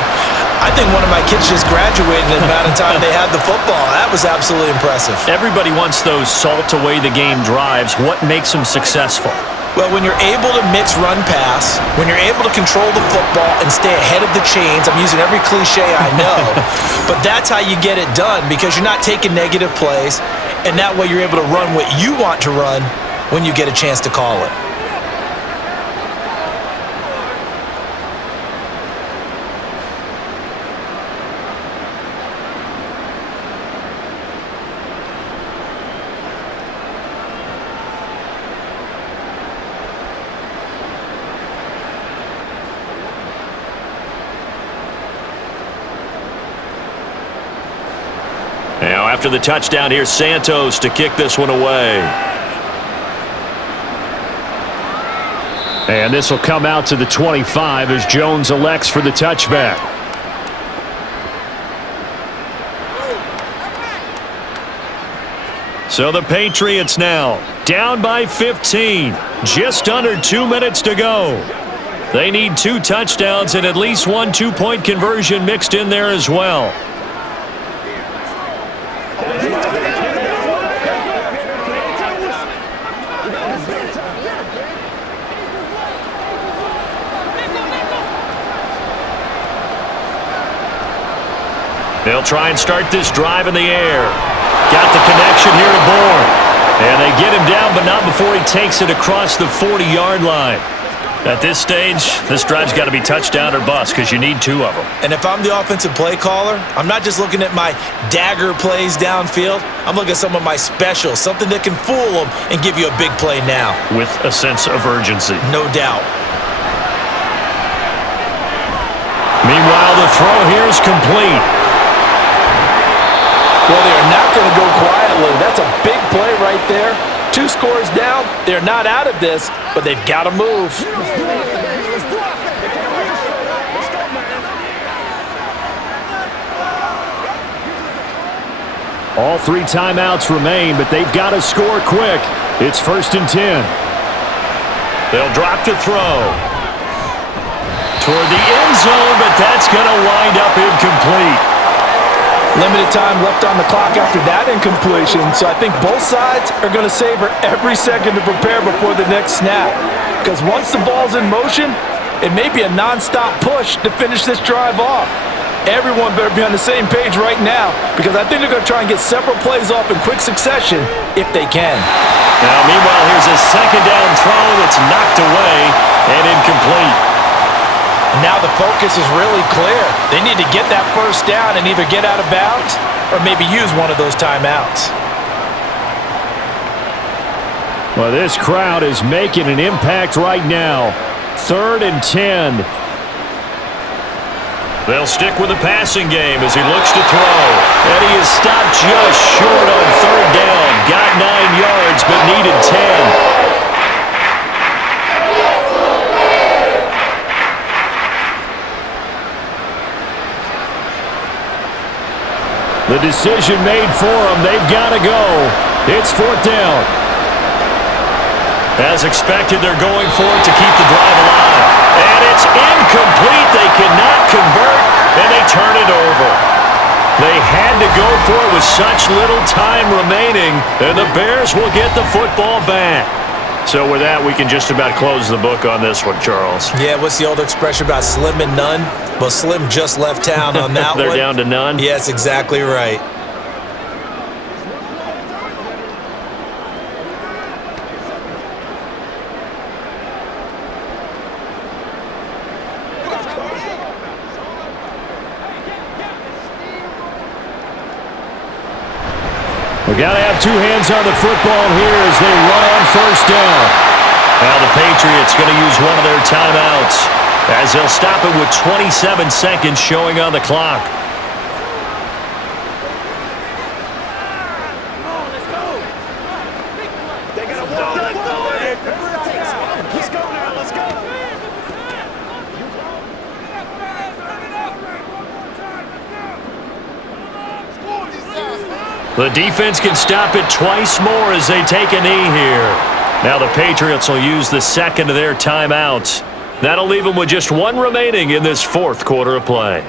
I think one of my kids just graduated in the amount of time they had the football. That was absolutely impressive. Everybody wants those salt-away-the-game drives. What makes them successful? Well, when you're able to mix run-pass, when you're able to control the football and stay ahead of the chains, I'm using every cliche I know, but that's how you get it done, because you're not taking negative plays, and that way you're able to run what you want to run when you get a chance to call it. Now, after the touchdown, here's Santos to kick this one away. And this will come out to the 25 as Jones elects for the touchback. So the Patriots now down by 15. Just under 2 minutes to go. They need 2 touchdowns and at least 1 2-point conversion mixed in there as well. They'll try and start this drive in the air. Got the connection here to Bourne. And they get him down, but not before he takes it across the 40-yard line. At this stage, this drive's got to be touchdown or bust because you need 2 of them. And if I'm the offensive play caller, I'm not just looking at my dagger plays downfield. I'm looking at some of my specials, something that can fool them and give you a big play now. With a sense of urgency. No doubt. Meanwhile, the throw here is complete. Well, they are not going to go quietly. That's a big play right there. 2 scores down. They're not out of this, but they've got to move. All 3 timeouts remain, but they've got to score quick. It's 1st and 10. They'll drop the throw. Toward the end zone, but that's going to wind up incomplete. Limited time left on the clock after that incompletion, so I think both sides are going to savor every second to prepare before the next snap. Because once the ball's in motion, it may be a non-stop push to finish this drive off. Everyone better be on the same page right now, because I think they're going to try and get several plays off in quick succession if they can. Now, meanwhile, here's a 2nd down throw that's knocked away and incomplete. Now the focus is really clear. They need to get that 1st down and either get out of bounds or maybe use one of those timeouts. Well, this crowd is making an impact right now. 3rd and 10. They'll stick with the passing game as he looks to throw. And he is stopped just short on 3rd down. Got 9 yards, but needed 10. The decision made for them. They've got to go. It's 4th down. As expected, they're going for it to keep the drive alive. And it's incomplete. They cannot convert, and they turn it over. They had to go for it with such little time remaining, and the Bears will get the football back. So with that, we can just about close the book on this one, Charles. Yeah, what's the old expression about slim and none? Well, Slim just left town on that They're one. down to none? Yes, exactly right. We got to have 2 hands on the football here as they run on 1st down. Now the Patriots going to use one of their timeouts as they'll stop it with 27 seconds showing on the clock. The defense can stop it twice more as they take a knee here. Now the Patriots will use the 2nd of their timeouts. That'll leave them with just 1 remaining in this 4th quarter of play.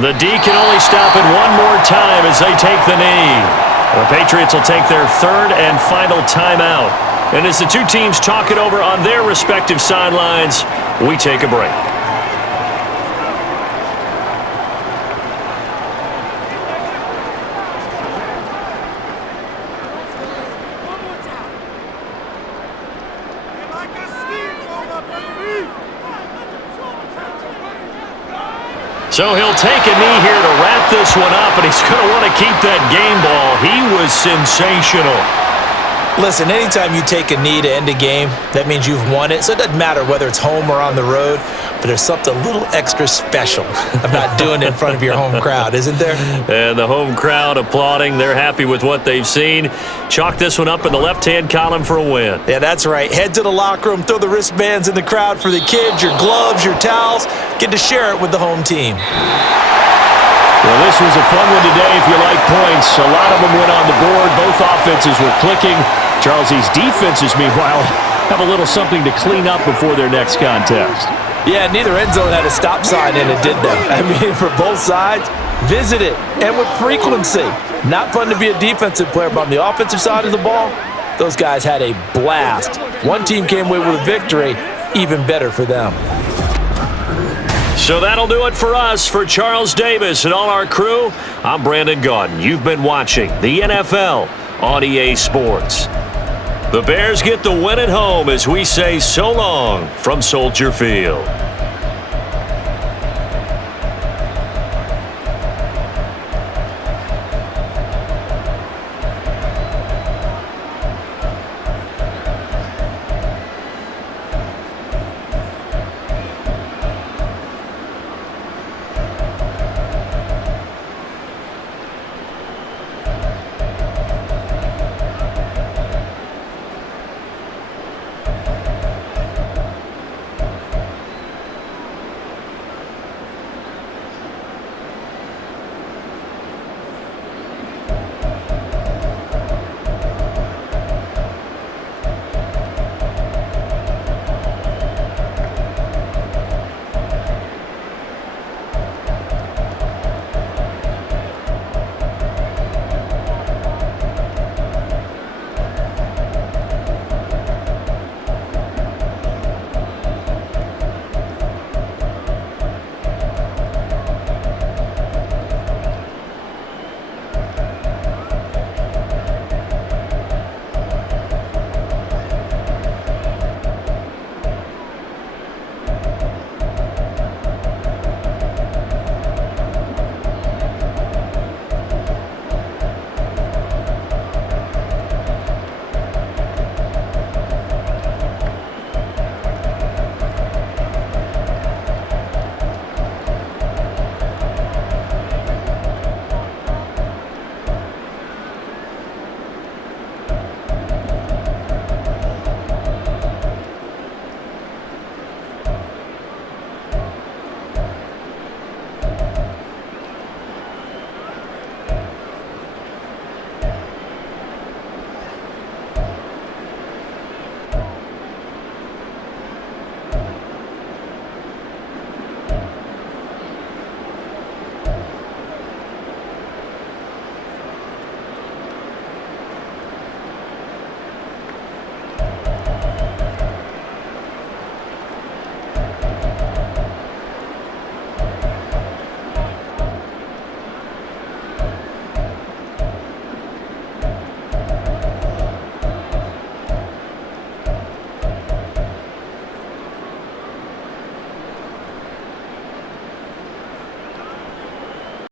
The D can only stop it 1 more time as they take the knee. The Patriots will take their 3rd and final timeout. And as the 2 teams talk it over on their respective sidelines, we take a break. So he'll take a knee here to wrap this one up, and he's going to want to keep that game ball. He was sensational. Listen, anytime you take a knee to end a game, that means you've won it. So it doesn't matter whether it's home or on the road, but there's something a little extra special about doing it in front of your home crowd, isn't there? And the home crowd applauding. They're happy with what they've seen. Chalk this one up in the left-hand column for a win. Yeah, that's right. Head to the locker room, throw the wristbands in the crowd for the kids, your gloves, your towels. Get to share it with the home team. Well, this was a fun one today if you like points. A lot of them went on the board. Both offenses were clicking. Charles, these defenses, meanwhile, have a little something to clean up before their next contest. Yeah, neither end zone had a stop sign in it, did they? I mean, for both sides, visit it, and with frequency. Not fun to be a defensive player, but on the offensive side of the ball, those guys had a blast. One team came away with a victory, even better for them. So that'll do it for us. For Charles Davis and all our crew, I'm Brandon Gaudin. You've been watching the NFL on EA Sports. The Bears get the win at home as we say so long from Soldier Field.